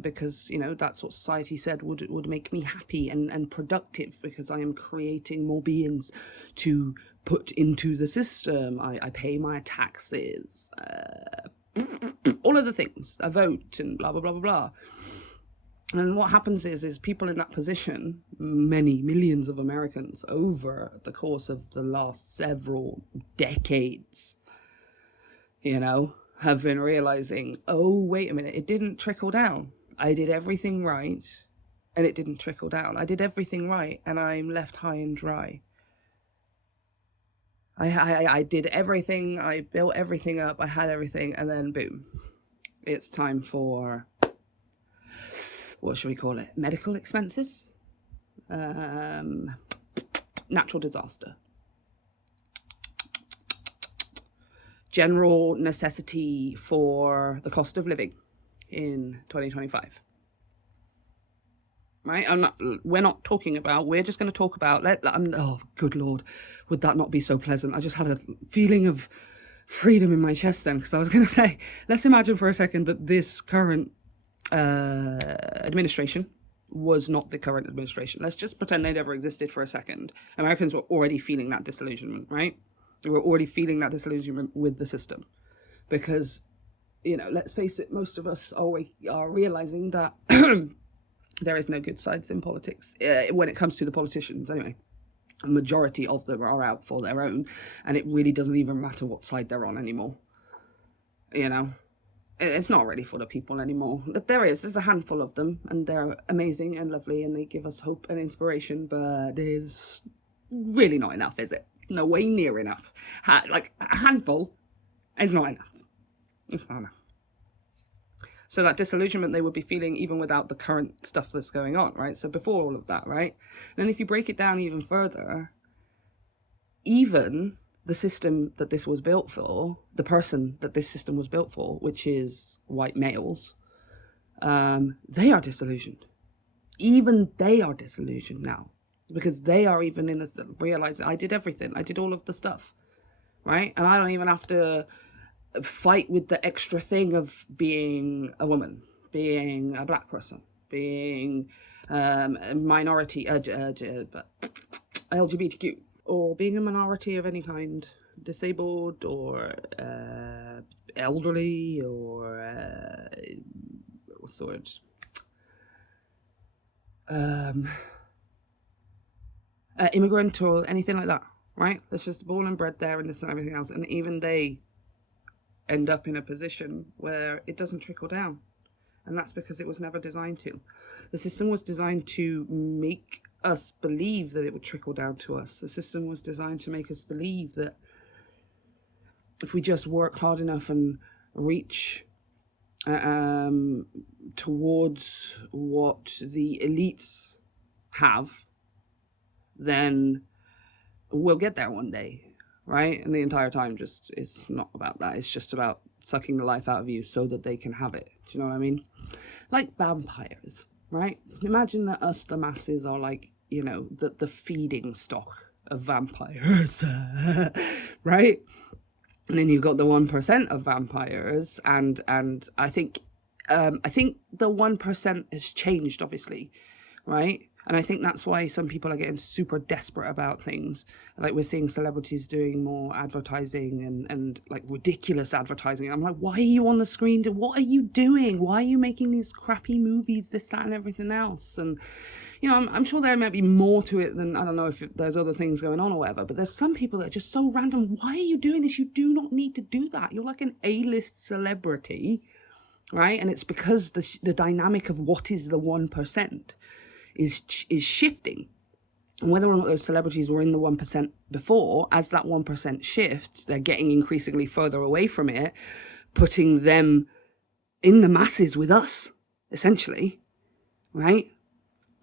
because that's what society said would make me happy and productive, because I am creating more beings to put into the system. I pay my taxes, all of the things, I vote, and blah blah blah blah blah. And what happens is people in that position, many millions of Americans over the course of the last several decades, have been realizing, oh, wait a minute, it didn't trickle down. I did everything right, and it didn't trickle down. I did everything right, and I'm left high and dry. I did everything, I built everything up, I had everything, and then boom, it's time for, what should we call it? Medical expenses? Natural disaster. General necessity for the cost of living in 2025. Right? We're just going to talk about, oh, good Lord, would that not be so pleasant? I just had a feeling of freedom in my chest then, because I was going to say, let's imagine for a second that this current administration was not the current administration. Let's just pretend they never existed for a second. Americans were already feeling that disillusionment, right? They were already feeling that disillusionment with the system, because, let's face it, most of us are realizing that there is no good sides in politics when it comes to the politicians. Anyway, a majority of them are out for their own, and it really doesn't even matter what side they're on anymore. It's not really for the people anymore. There's a handful of them, and they're amazing and lovely, and they give us hope and inspiration, but there's really not enough, is it? No way near enough. Like, a handful is not enough. It's not enough. So that disillusionment they would be feeling even without the current stuff that's going on, right? So before all of that, right? And then if you break it down even further, even the system that this was built for, the person that this system was built for, which is white males, they are disillusioned. Even they are disillusioned now, because they are even in this, realizing I did everything. I did all of the stuff, right? And I don't even have to fight with the extra thing of being a woman, being a black person, being a minority, LGBTQ, or being a minority of any kind, disabled or elderly, or what's the word? immigrant or anything like that, right? That's just born and bred there and this and everything else. And even they end up in a position where it doesn't trickle down. And that's because it was never designed to. The system was designed to make us believe that it would trickle down to us. The system was designed to make us believe that if we just work hard enough and reach towards what the elites have, then we'll get there one day, right? And the entire time it's not about that. It's just about sucking the life out of you so that they can have it. Do you know what I mean? Like vampires, right? Imagine that us, the masses, are like, you know, the feeding stock of vampires, right? And then you've got the 1% of vampires, and I think the 1% has changed, obviously, right? And I think that's why some people are getting super desperate about things. Like we're seeing celebrities doing more advertising and like ridiculous advertising. I'm like, why are you on the screen? What are you doing? Why are you making these crappy movies, this, that, and everything else? And, you know, I'm sure there might be more to it than, I don't know if there's other things going on or whatever, but there's some people that are just so random. Why are you doing this? You do not need to do that. You're like an A-list celebrity, right? And it's because the dynamic of what is the 1% is shifting. And whether or not those celebrities were in the 1% before, as that 1% shifts, they're getting increasingly further away from it, putting them in the masses with us, essentially, right?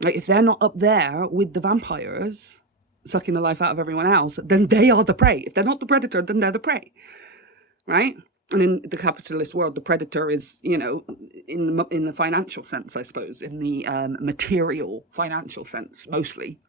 Like if they're not up there with the vampires, sucking the life out of everyone else, then they are the prey. If they're not the predator, then they're the prey, right? And in the capitalist world, the predator is, you know, in the financial sense, I suppose, in the material financial sense, mostly.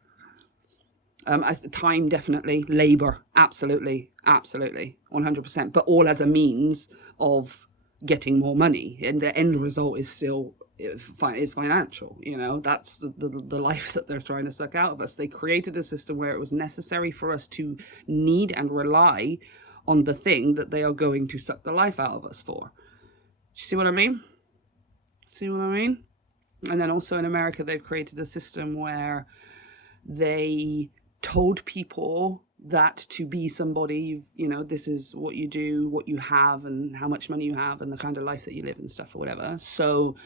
As the time, definitely. Labor, absolutely, 100%. But all as a means of getting more money. And the end result is still is financial, you know. That's the life that they're trying to suck out of us. They created a system where it was necessary for us to need and rely on the thing that they are going to suck the life out of us for. See what I mean? And then also in America, they've created a system where they told people that to be somebody, you know, this is what you do, what you have, and how much money you have, and the kind of life that you live and stuff or whatever. So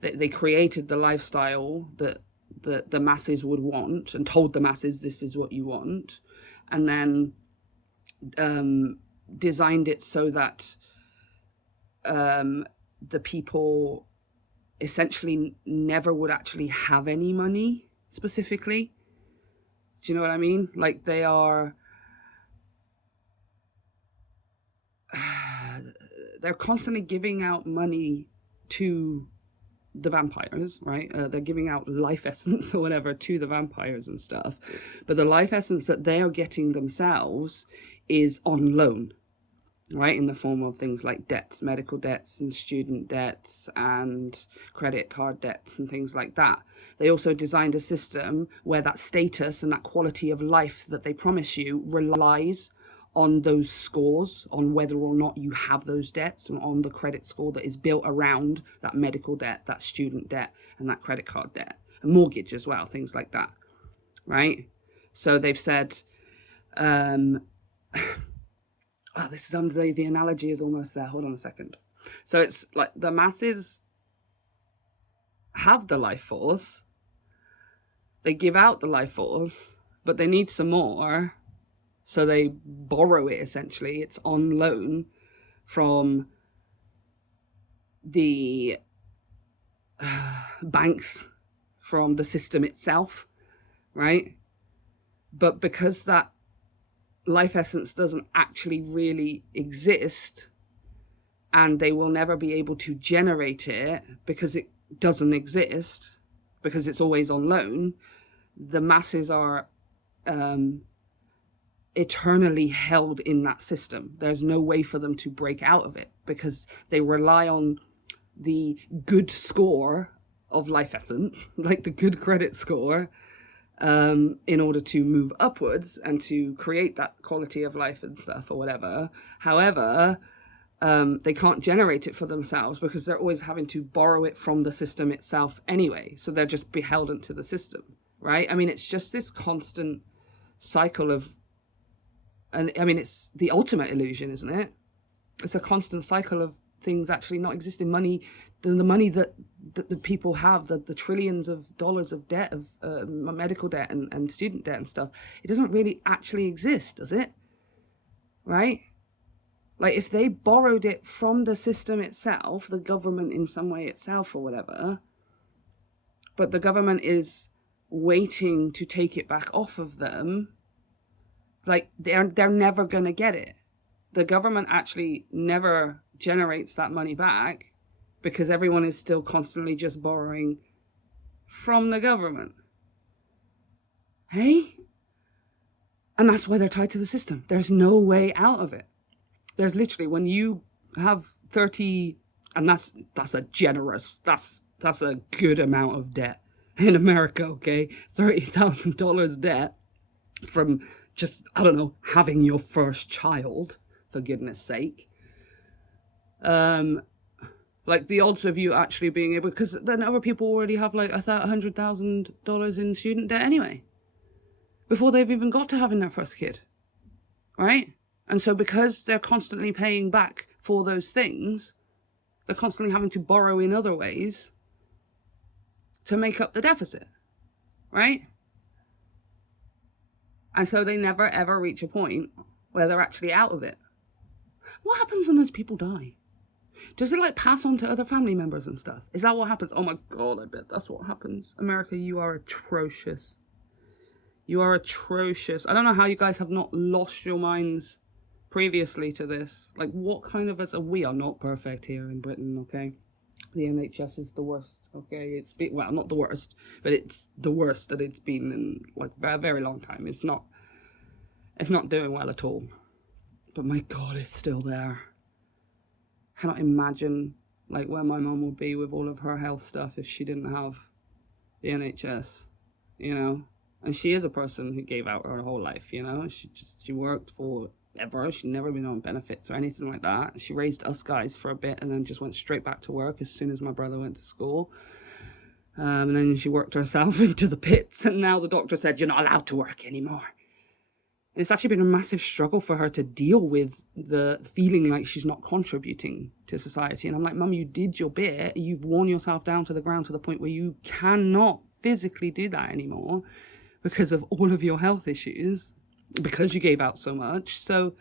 they created the lifestyle that the masses would want and told the masses this is what you want. And then designed it so that the people essentially never would actually have any money specifically. Do you know what I mean? Like they're constantly giving out money to the vampires, right? They're giving out life essence or whatever to the vampires and stuff. But the life essence that they are getting themselves is on loan, right? In the form of things like debts, medical debts and student debts and credit card debts and things like that. They also designed a system where that status and that quality of life that they promise you relies on those scores, on whether or not you have those debts, and on the credit score that is built around that medical debt, that student debt, and that credit card debt, and mortgage as well, things like that, right? So they've said, the analogy is almost there. Hold on a second. So it's like the masses have the life force, they give out the life force, but they need some more. So they borrow it, essentially. It's on loan from the banks, from the system itself, right? But because that life essence doesn't actually really exist, and they will never be able to generate it because it doesn't exist, because it's always on loan, the masses are eternally held in that system. There's no way for them to break out of it because they rely on the good score of life essence, like the good credit score, in order to move upwards and to create that quality of life and stuff or whatever. However, they can't generate it for themselves because they're always having to borrow it from the system itself anyway. So they're just beholden to the system, right? I mean, it's just this constant cycle of, and I mean, it's the ultimate illusion, isn't it? It's a constant cycle of things actually not existing. Money, the money that the people have, the trillions of dollars of debt, of medical debt and student debt and stuff, it doesn't really actually exist, does it? Right? Like, if they borrowed it from the system itself, the government in some way itself or whatever, but the government is waiting to take it back off of them, like, they're never going to get it. The government actually never generates that money back because everyone is still constantly just borrowing from the government. Hey? And that's why they're tied to the system. There's no way out of it. There's literally, when you have 30, and that's a generous, that's a good amount of debt in America, okay? $30,000 debt from just, I don't know, having your first child, for goodness sake. Like, the odds of you actually being able, because then other people already have like $100,000 in student debt anyway, before they've even got to having their first kid, right? And so because they're constantly paying back for those things, they're constantly having to borrow in other ways to make up the deficit, right? And so they never ever reach a point where they're actually out of it. What happens when those people die? Does it like pass on to other family members and stuff? Is that what happens? Oh my God, I bet that's what happens. America, you are atrocious. You are atrocious. I don't know how you guys have not lost your minds previously to this. Like, what kind of us? We are not perfect here in Britain, okay? The NHS is the worst, okay? It's been, well, not the worst, but it's the worst that it's been in like a very long time. It's not doing well at all. But my God, it's still there. I cannot imagine like where my mum would be with all of her health stuff if she didn't have the NHS, you know? And she is a person who gave out her whole life, you know? She worked for ever. She'd never been on benefits or anything like that. She raised us guys for a bit and then just went straight back to work as soon as my brother went to school. And then she worked herself into the pits, and now the doctor said, you're not allowed to work anymore. And it's actually been a massive struggle for her to deal with the feeling like she's not contributing to society. And I'm like, Mum, you did your bit. You've worn yourself down to the ground to the point where you cannot physically do that anymore because of all of your health issues, because you gave out so much. So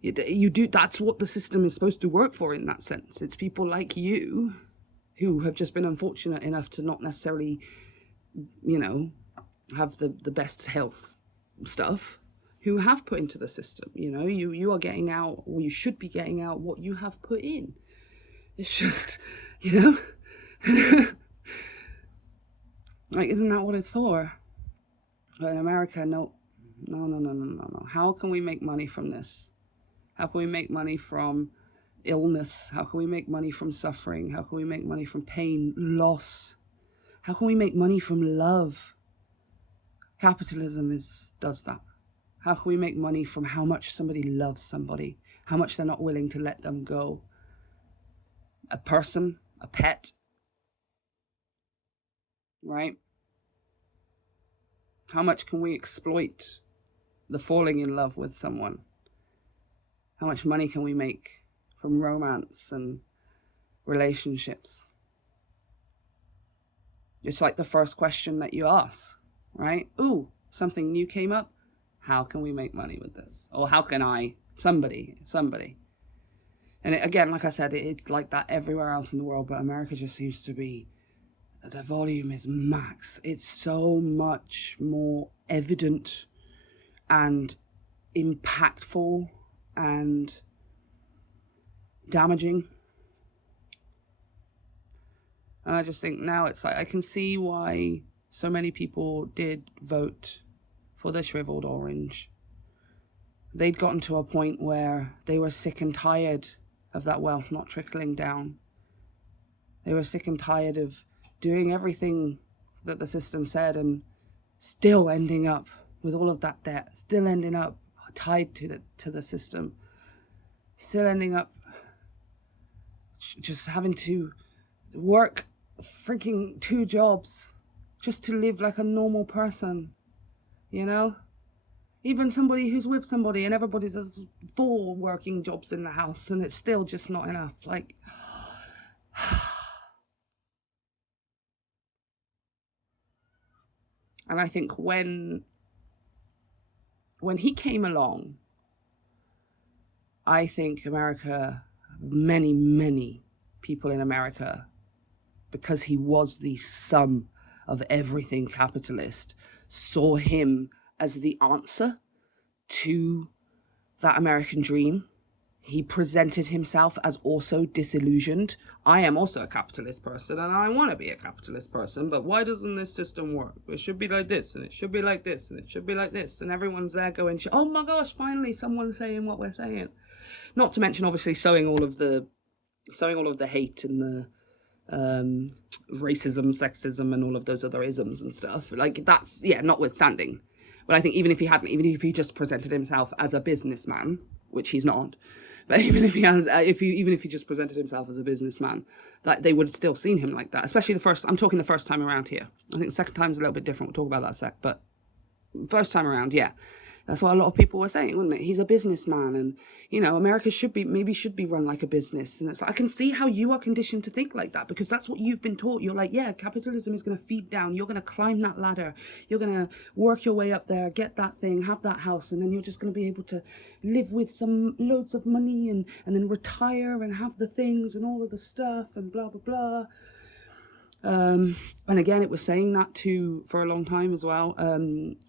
you do, that's what the system is supposed to work for in that sense. It's people like you who have just been unfortunate enough to not necessarily, you know, have the best health stuff, who have put into the system. You know, you are getting out, or you should be getting out what you have put in. It's just, you know, like, isn't that what it's for? But in America, no. How can we make money from this? How can we make money from illness? How can we make money from suffering? How can we make money from pain, loss? How can we make money from love? Capitalism does that. How can we make money from how much somebody loves somebody? How much they're not willing to let them go? A person, a pet, right? How much can we exploit the falling in love with someone? How much money can we make from romance and relationships? It's like the first question that you ask, right? Ooh, something new came up. How can we make money with this? Or how can somebody. And again, like I said, it's like that everywhere else in the world, but America just seems to be, the volume is max. It's so much more evident and impactful and damaging. And I just think now it's like, I can see why so many people did vote for the shriveled orange. They'd gotten to a point where they were sick and tired of that wealth not trickling down. They were sick and tired of doing everything that the system said and still ending up with all of that debt, still ending up tied to the system, still ending up just having to work freaking 2 jobs just to live like a normal person, you know? Even somebody who's with somebody and everybody does 4 working jobs in the house and it's still just not enough. Like, and I think when he came along, I think America, many people in America, because he was the sum of everything capitalist, saw him as the answer to that American dream. He presented himself as also disillusioned. I am also a capitalist person and I want to be a capitalist person, but why doesn't this system work? It should be like this and it should be like this and it should be like this. And everyone's there going, oh my gosh, finally someone's saying what we're saying. Not to mention obviously sowing all of the hate and the racism, sexism, and all of those other isms and stuff. Like, that's, yeah, notwithstanding. But I think even if he just presented himself as a businessman, which he's not, but even if he just presented himself as a businessman, that they would have still seen him like that. Especially I'm talking the first time around here. I think the second time's a little bit different. We'll talk about that in a sec. But first time around, yeah. That's what a lot of people were saying, wasn't it? He's a businessman and, America should be run like a business. And it's like, I can see how you are conditioned to think like that because that's what you've been taught. You're like, yeah, capitalism is going to feed down. You're going to climb that ladder. You're going to work your way up there, get that thing, have that house. And then you're just going to be able to live with some loads of money and then retire and have the things and all of the stuff and blah, blah, blah. And again, it was saying that for a long time as well,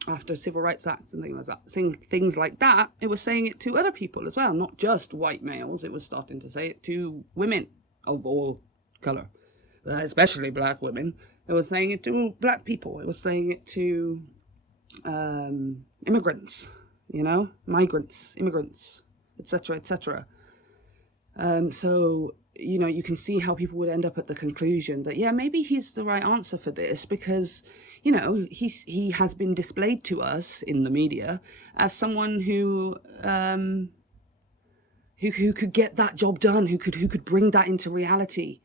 after civil rights acts and things like that, it was saying it to other people as well, not just white males. It was starting to say it to women of all color, especially black women. It was saying it to black people. It was saying it to immigrants, migrants, immigrants, etc., etc. So, you can see how people would end up at the conclusion that, yeah, maybe he's the right answer for this because, he has been displayed to us in the media as someone who could get that job done, who could bring that into reality.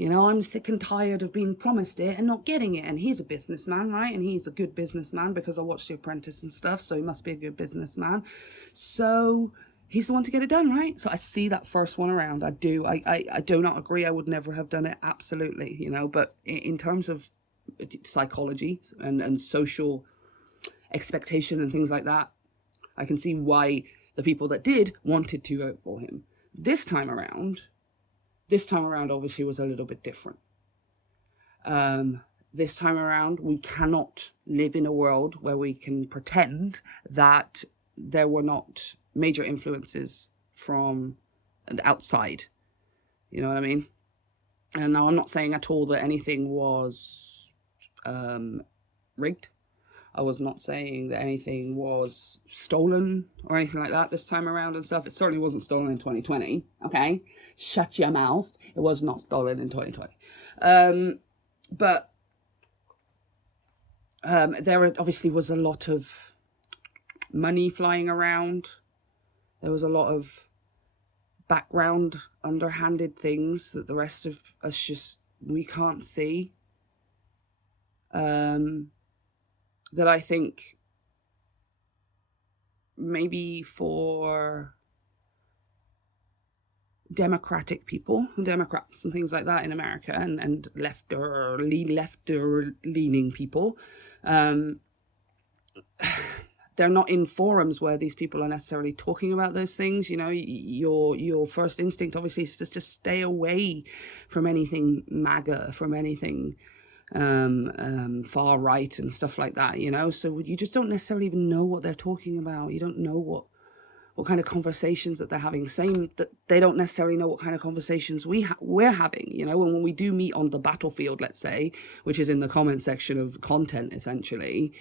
I'm sick and tired of being promised it and not getting it. And he's a businessman, right? And he's a good businessman because I watched The Apprentice and stuff, so he must be a good businessman. So he's the one to get it done, right? So I see that first one around. I do. I do not agree. I would never have done it. Absolutely, But in terms of psychology and social expectation and things like that, I can see why the people that did wanted to vote for him. This time around, obviously, was a little bit different. This time around, we cannot live in a world where we can pretend that there were not major influences from and outside. You know what I mean? And now I'm not saying at all that anything was rigged. I was not saying that anything was stolen or anything like that this time around and stuff. It certainly wasn't stolen in 2020. Okay? Shut your mouth. It was not stolen in 2020. But there obviously was a lot of money flying around. There was a lot of background, underhanded things that the rest of us we can't see. That I think maybe for democratic people, Democrats and things like that in America, and lefter leaning people, they're not in forums where these people are necessarily talking about those things. Your first instinct obviously is to just stay away from anything MAGA, from anything far right and stuff like that, so you just don't necessarily even know what they're talking about. You don't know what kind of conversations that they're having. Same that they don't necessarily know what kind of conversations we're having, when we do meet on the battlefield, let's say, which is in the comment section of content essentially.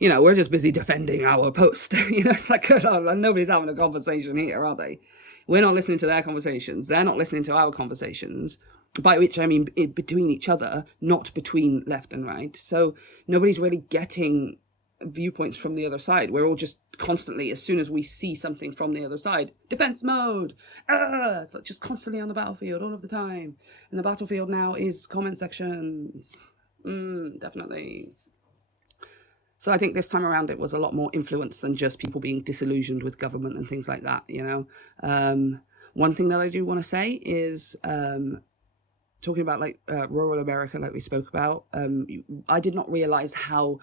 We're just busy defending our post. It's like, nobody's having a conversation here, are they? We're not listening to their conversations. They're not listening to our conversations, by which I mean between each other, not between left and right. So nobody's really getting viewpoints from the other side. We're all just constantly, as soon as we see something from the other side, defense mode. It's like just constantly on the battlefield all of the time. And the battlefield now is comment sections. Definitely. So I think this time around it was a lot more influence than just people being disillusioned with government and things like that, you know. One thing that I do want to say is talking about like rural America, like we spoke about, I did not realize how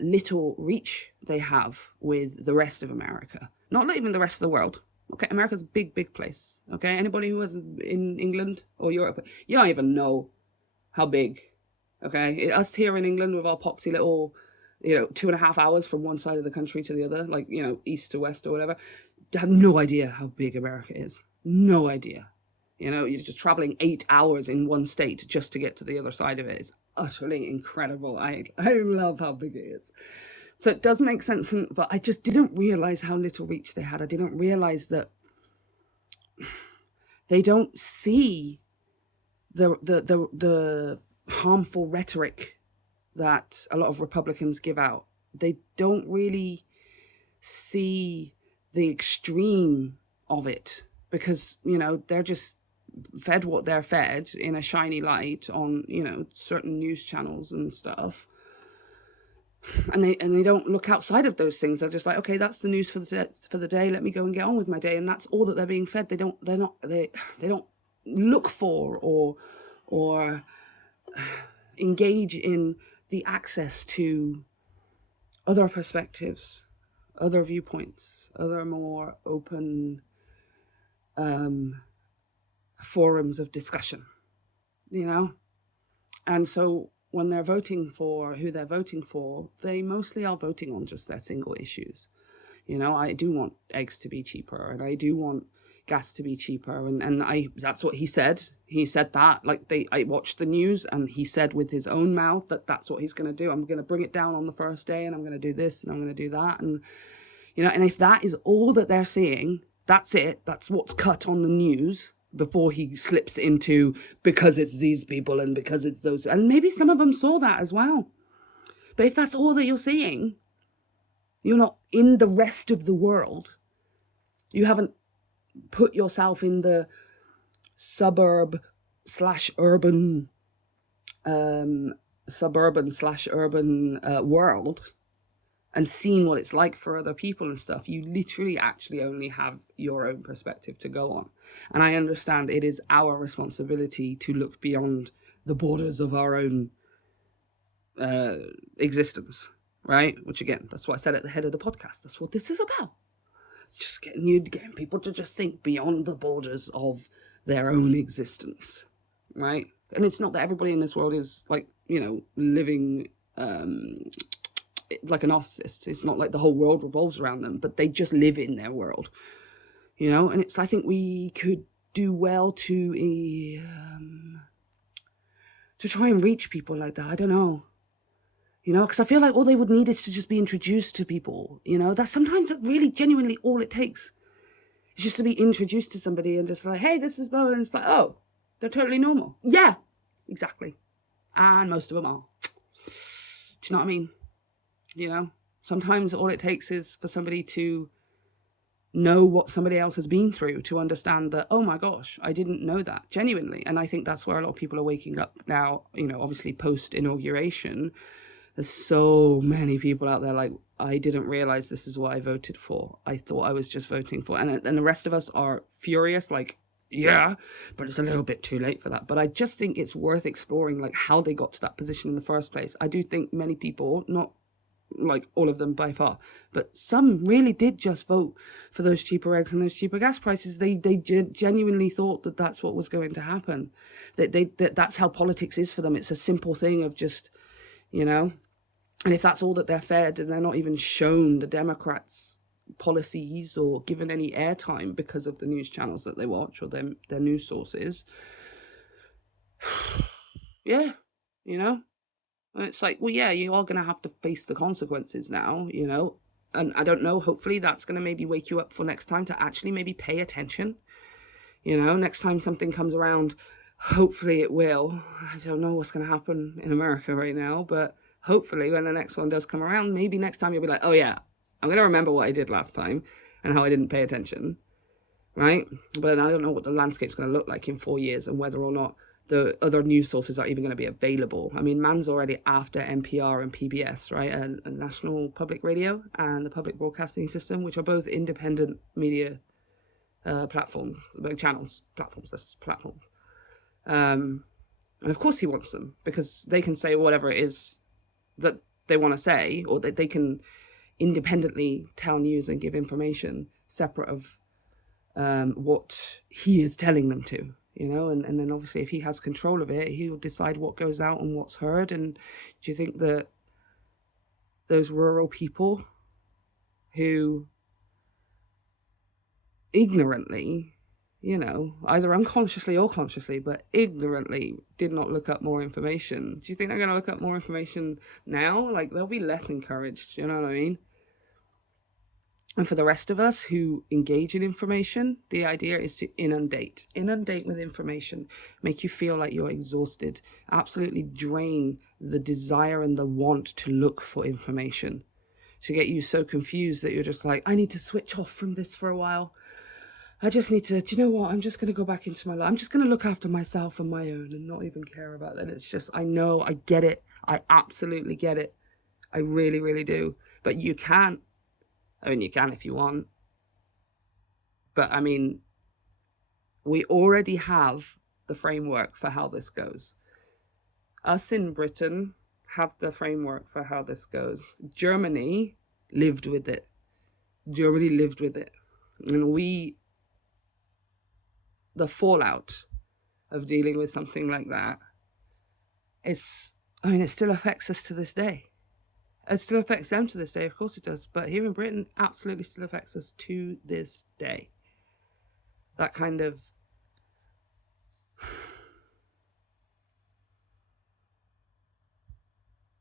little reach they have with the rest of America. Not even the rest of the world. Okay, America's a big, big place. Okay, anybody who was in England or Europe, you don't even know how big. Okay, us here in England with our poxy little, 2.5 hours from one side of the country to the other, like, east to west or whatever, have no idea how big America is. No idea. You're just traveling 8 hours in one state just to get to the other side of it. It's utterly incredible. I love how big it is. So it does make sense, but I just didn't realize how little reach they had. I didn't realize that they don't see the harmful rhetoric that a lot of Republicans give out. They don't really see the extreme of it because, they're just fed what they're fed in a shiny light on, certain news channels and stuff. And they don't look outside of those things. They're just like, okay, that's the news for the day. Let me go and get on with my day. And that's all that they're being fed. They don't look for or engage in the access to other perspectives, other viewpoints, other more open forums of discussion, And so when they're voting for who they're voting for, they mostly are voting on just their single issues. I do want eggs to be cheaper and I do want gas to be cheaper. And that's what he said. He said that, I watched the news and he said with his own mouth that that's what he's going to do. I'm going to bring it down on the first day and I'm going to do this and I'm going to do that. And, and if that is all that they're seeing, that's it. That's what's cut on the news before he slips into because it's these people and because it's those. And maybe some of them saw that as well. But if that's all that you're seeing, you're not in the rest of the world. You haven't put yourself in the suburban/urban world and seen what it's like for other people and stuff. You literally actually only have your own perspective to go on. And I understand it is our responsibility to look beyond the borders of our own existence, right? Which again, that's what I said at the head of the podcast. That's what this is about. Just getting people to just think beyond the borders of their own existence, right? And it's not that everybody in this world is living like a narcissist. It's not like the whole world revolves around them, but they just live in their world, and I think we could do well to try and reach people like that. I don't know, because I feel like all they would need is to just be introduced to people, that's sometimes really genuinely all it takes. It's just to be introduced to somebody and just like, hey, this is blah, and it's like, oh, they're totally normal. Yeah, exactly. And most of them are. Do you know what I mean? Sometimes all it takes is for somebody to know what somebody else has been through to understand that, oh my gosh, I didn't know that, genuinely. And I think that's where a lot of people are waking up now, obviously post-inauguration. There's so many people out there like, I didn't realize this is what I voted for. I thought I was just voting for. And the rest of us are furious, like, yeah, but it's a little bit too late for that. But I just think it's worth exploring, like, how they got to that position in the first place. I do think many people, not like all of them by far, but some really did just vote for those cheaper eggs and those cheaper gas prices. They genuinely thought that that's what was going to happen. That's how politics is for them. It's a simple thing of just, and if that's all that they're fed and they're not even shown the Democrats' policies or given any airtime because of the news channels that they watch or their news sources, yeah, And it's like, well, yeah, you are going to have to face the consequences now, and I don't know, hopefully that's going to maybe wake you up for next time to actually maybe pay attention. Next time something comes around, hopefully it will. I don't know what's going to happen in America right now, but hopefully when the next one does come around, maybe next time you'll be like, oh yeah, I'm going to remember what I did last time and how I didn't pay attention, right? But I don't know what the landscape's going to look like in 4 years and whether or not the other news sources are even going to be available. I mean, man's already after NPR and PBS, right? A National Public Radio and the Public Broadcasting System, which are both independent media platforms, like channels, platforms, that's platforms. And of course he wants them, because they can say whatever it is that they want to say, or that they can independently tell news and give information separate of what he is telling them to, you know, and then obviously if he has control of it, he'll decide what goes out and what's heard. And do you think that those rural people who ignorantly, you know, either unconsciously or consciously, but ignorantly did not look up more information, do you think they're going to look up more information now? Like, they'll be less encouraged, you know what I mean? And for the rest of us who engage in information, the idea is to inundate with information, make you feel like you're exhausted, absolutely drain the desire and the want to look for information, to get you so confused that you're just like, I need to switch off from this for a while. I just need to, do you know what? I'm just going to go back into my life. I'm just going to look after myself and my own and not even care about that. It's just, I know, I get it. I absolutely get it. I really, really do. But you can't. I mean, you can if you want. But I mean, we already have the framework for how this goes. Us in Britain have the framework for how this goes. Germany lived with it. Germany lived with it. And the fallout of dealing with something like that, it still affects us to this day. It still affects them to this day, of course it does. But here in Britain, absolutely still affects us to this day. That kind of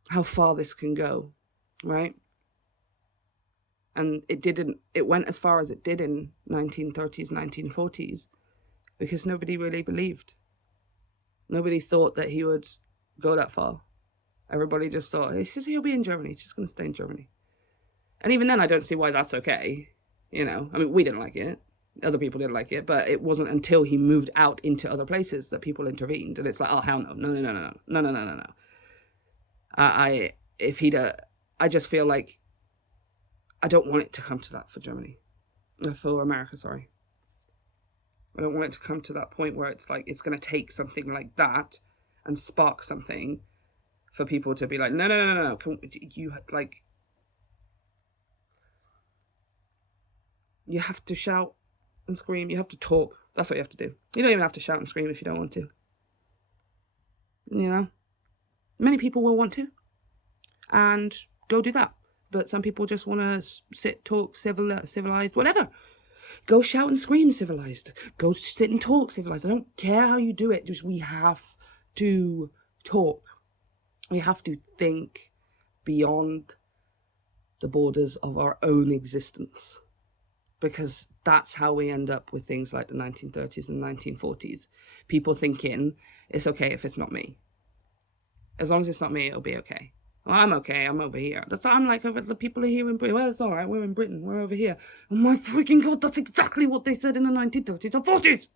how far this can go, right? And it went as far as it did in 1930s, 1940s, because nobody really believed. Nobody thought that he would go that far. Everybody just thought, he'll be in Germany. He's just going to stay in Germany. And even then, I don't see why that's okay. You know, I mean, we didn't like it. Other people didn't like it. But it wasn't until he moved out into other places that people intervened. And it's like, oh, hell no. No. I just feel like I don't want it to come to that for Germany. For America, sorry. I don't want it to come to that point where it's like, it's going to take something like that and spark something for people to be like, no. You have to shout and scream. You have to talk. That's what you have to do. You don't even have to shout and scream if you don't want to. You know? Many people will want to. And go do that. But some people just want to sit, talk, civilized, whatever. Go shout and scream civilized. Go sit and talk civilized. I don't care how you do it. Just we have to talk. We have to think beyond the borders of our own existence, because that's how we end up with things like the 1930s and 1940s. People thinking it's okay if it's not me. As long as it's not me, it'll be okay. Well, I'm okay. I'm over here. I'm like, the people are here in Britain. Well, it's all right. We're in Britain. We're over here. Oh my freaking God, that's exactly what they said in the 1930s and 40s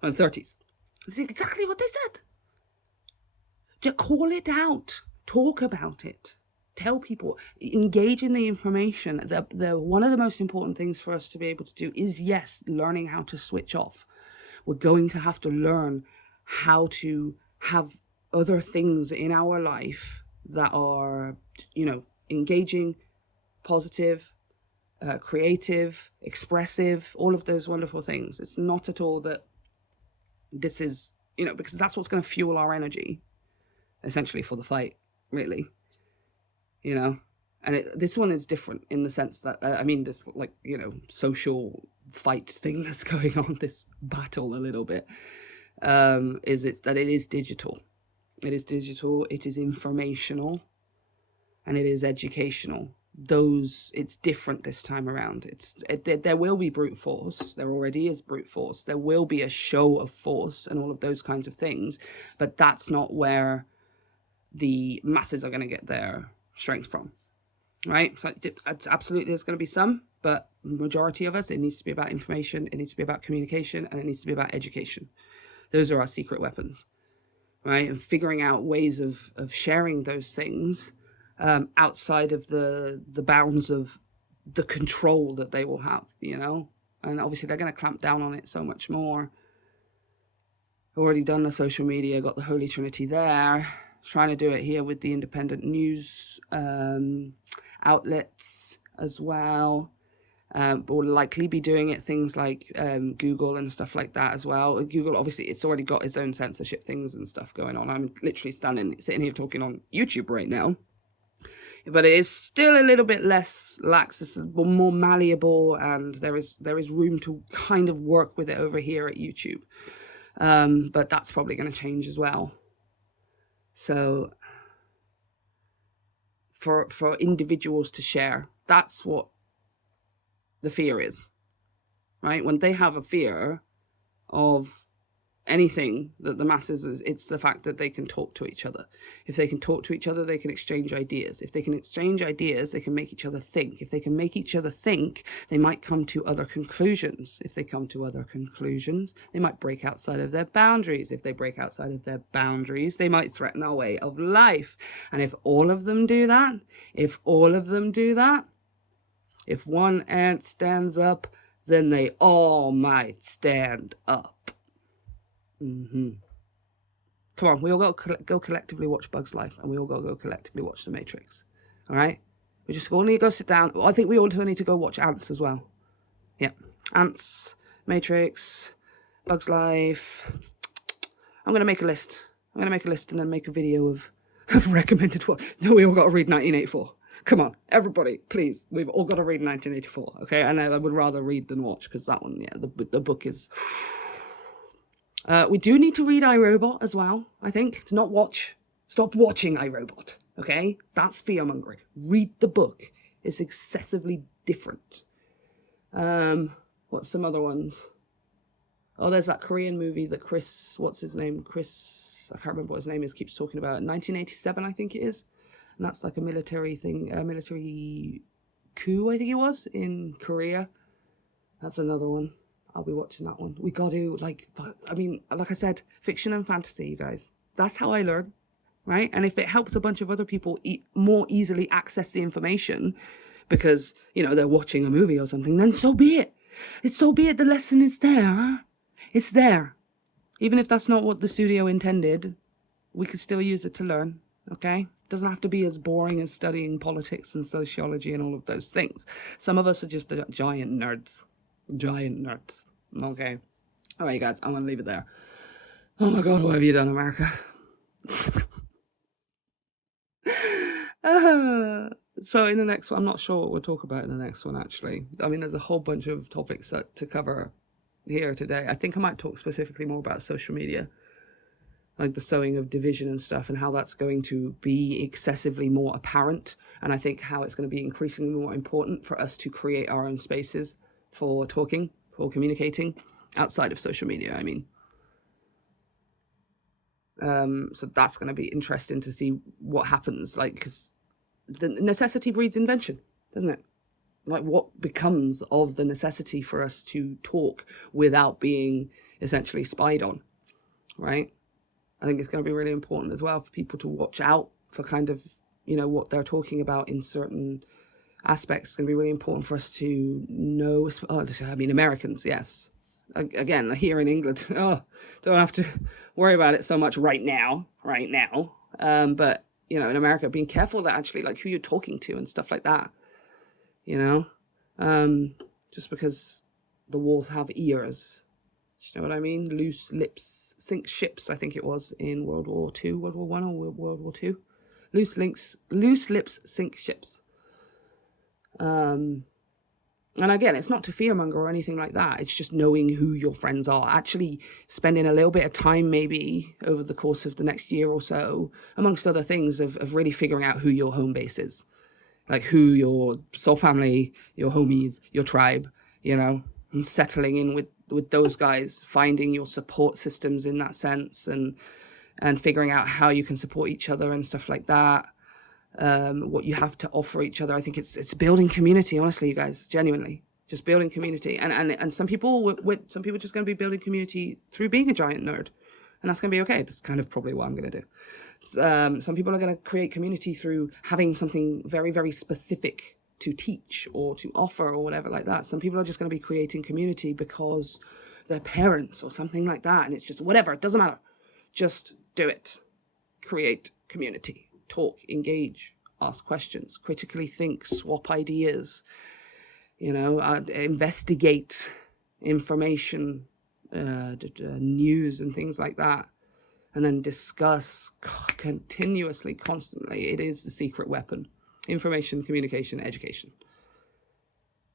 and 30s. That's exactly what they said. Just call it out. Talk about it. Tell people. Engage in the information. One of the most important things for us to be able to do is, yes, learning how to switch off. We're going to have to learn how to have other things in our life that are, you know, engaging, positive, creative, expressive, all of those wonderful things. It's not at all that this is, you know, because that's what's going to fuel our energy, essentially, for the fight, really, you know. And this one is different in the sense that, this, like, you know, social fight thing that's going on, this battle a little bit, is that it is digital. It is digital, it is informational, and it is educational. It's different this time around. There will be brute force. There already is brute force. There will be a show of force and all of those kinds of things, but that's not where the masses are going to get their strength from, right? So it's absolutely, there's going to be some, but the majority of us, it needs to be about information, it needs to be about communication, and it needs to be about education. Those are our secret weapons, right? And figuring out ways of sharing those things outside of the bounds of the control that they will have, and obviously they're going to clamp down on it so much more. Already done the social media, got the Holy Trinity there, trying to do it here with the independent news outlets as well. But we'll likely be doing it things like Google and stuff like that as well. Google, obviously, it's already got its own censorship things and stuff going on. I'm literally sitting here talking on YouTube right now. But it is still a little bit less lax, it's more malleable, and there is room to kind of work with it over here at YouTube. But that's probably going to change as well. So for individuals to share, that's what the fear is, right? When they have a fear of anything that the masses is, it's the fact that they can talk to each other. If they can talk to each other, they can exchange ideas. If they can exchange ideas, they can make each other think. If they can make each other think, they might come to other conclusions. If they come to other conclusions, they might break outside of their boundaries. If they break outside of their boundaries, they might threaten our way of life. And if all of them do that, if one ant stands up, then they all might stand up. Come on, we all go collectively watch Bug's Life, and we all go collectively watch The Matrix. All right? We just all need to go sit down. I think we also need to go watch Ants as well. Yeah. Ants, Matrix, Bug's Life. I'm going to make a list. and then make a video of recommended what. No, we all got to read 1984. Come on, everybody, please. We've all got to read 1984, okay? And I would rather read than watch, because that one, the book is... we do need to read iRobot as well, I think. To not watch. Stop watching iRobot, okay? That's fear-mongering. Read the book. It's excessively different. What's some other ones? Oh, there's that Korean movie that what's his name? I can't remember what his name is, keeps talking about. 1987, I think it is. And that's like a military thing, a military coup, I think it was, in Korea. That's another one. I'll be watching that one. We got to, like I said, fiction and fantasy, you guys. That's how I learn, right? And if it helps a bunch of other people more easily access the information because, they're watching a movie or something, then so be it. It's so be it. The lesson is there. It's there. Even if that's not what the studio intended, we could still use it to learn, okay? It doesn't have to be as boring as studying politics and sociology and all of those things. Some of us are just giant nerds. Okay. All right, guys, I'm going to leave it there. Oh my God, what have you done, America? So in the next one, I'm not sure what we'll talk about in the next one, actually. I mean, there's a whole bunch of topics to cover here today. I think I might talk specifically more about social media, like the sowing of division and stuff, and how that's going to be excessively more apparent. And I think how it's going to be increasingly more important for us to create our own spaces for talking, for communicating outside of social media, I mean. So that's going to be interesting to see what happens, like, because the necessity breeds invention, doesn't it? Like, what becomes of the necessity for us to talk without being essentially spied on, right? I think it's going to be really important as well for people to watch out for kind of, what they're talking about in certain aspects. It's going to be really important for us to know, Americans, yes. Again, here in England, don't have to worry about it so much right now. But, in America, being careful that actually, like, who you're talking to and stuff like that, just because the walls have ears. Do you know what I mean? Loose lips sink ships, I think it was in World War II, World War I or World War II. Loose lips sink ships. And again, it's not to fearmonger or anything like that. It's just knowing who your friends are. Actually spending a little bit of time maybe over the course of the next year or so, amongst other things, of really figuring out who your home base is. Like who your soul family, your homies, your tribe, and settling in with those guys, finding your support systems in that sense, and figuring out how you can support each other and stuff like that. What you have to offer each other. I think it's building community, honestly, you guys, genuinely, just building community. And some people just going to be building community through being a giant nerd, And that's going to be okay. That's kind of probably what I'm going to do. Some people are going to create community through having something very, very specific to teach or to offer or whatever like that. Some people are just going to be creating community because their parents or something like that. And it's just whatever. It doesn't matter. Just do it. Create community. Talk, engage, ask questions, critically think, swap ideas, investigate information, news and things like that, and then discuss continuously, constantly. It is the secret weapon. Information, communication, education.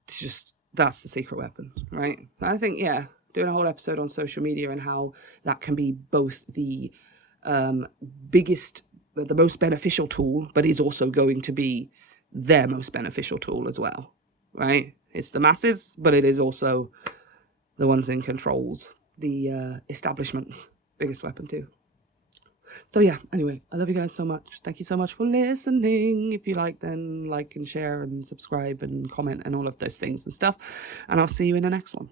It's just, that's the secret weapon, right? I think, doing a whole episode on social media and how that can be both the the most beneficial tool, but is also going to be their most beneficial tool as well, right? It's the masses, but it is also the ones in controls, the establishment's biggest weapon too. So anyway, I love you guys so much. Thank you so much for listening. If you like, then like and share and subscribe and comment and all of those things and stuff. And I'll see you in the next one.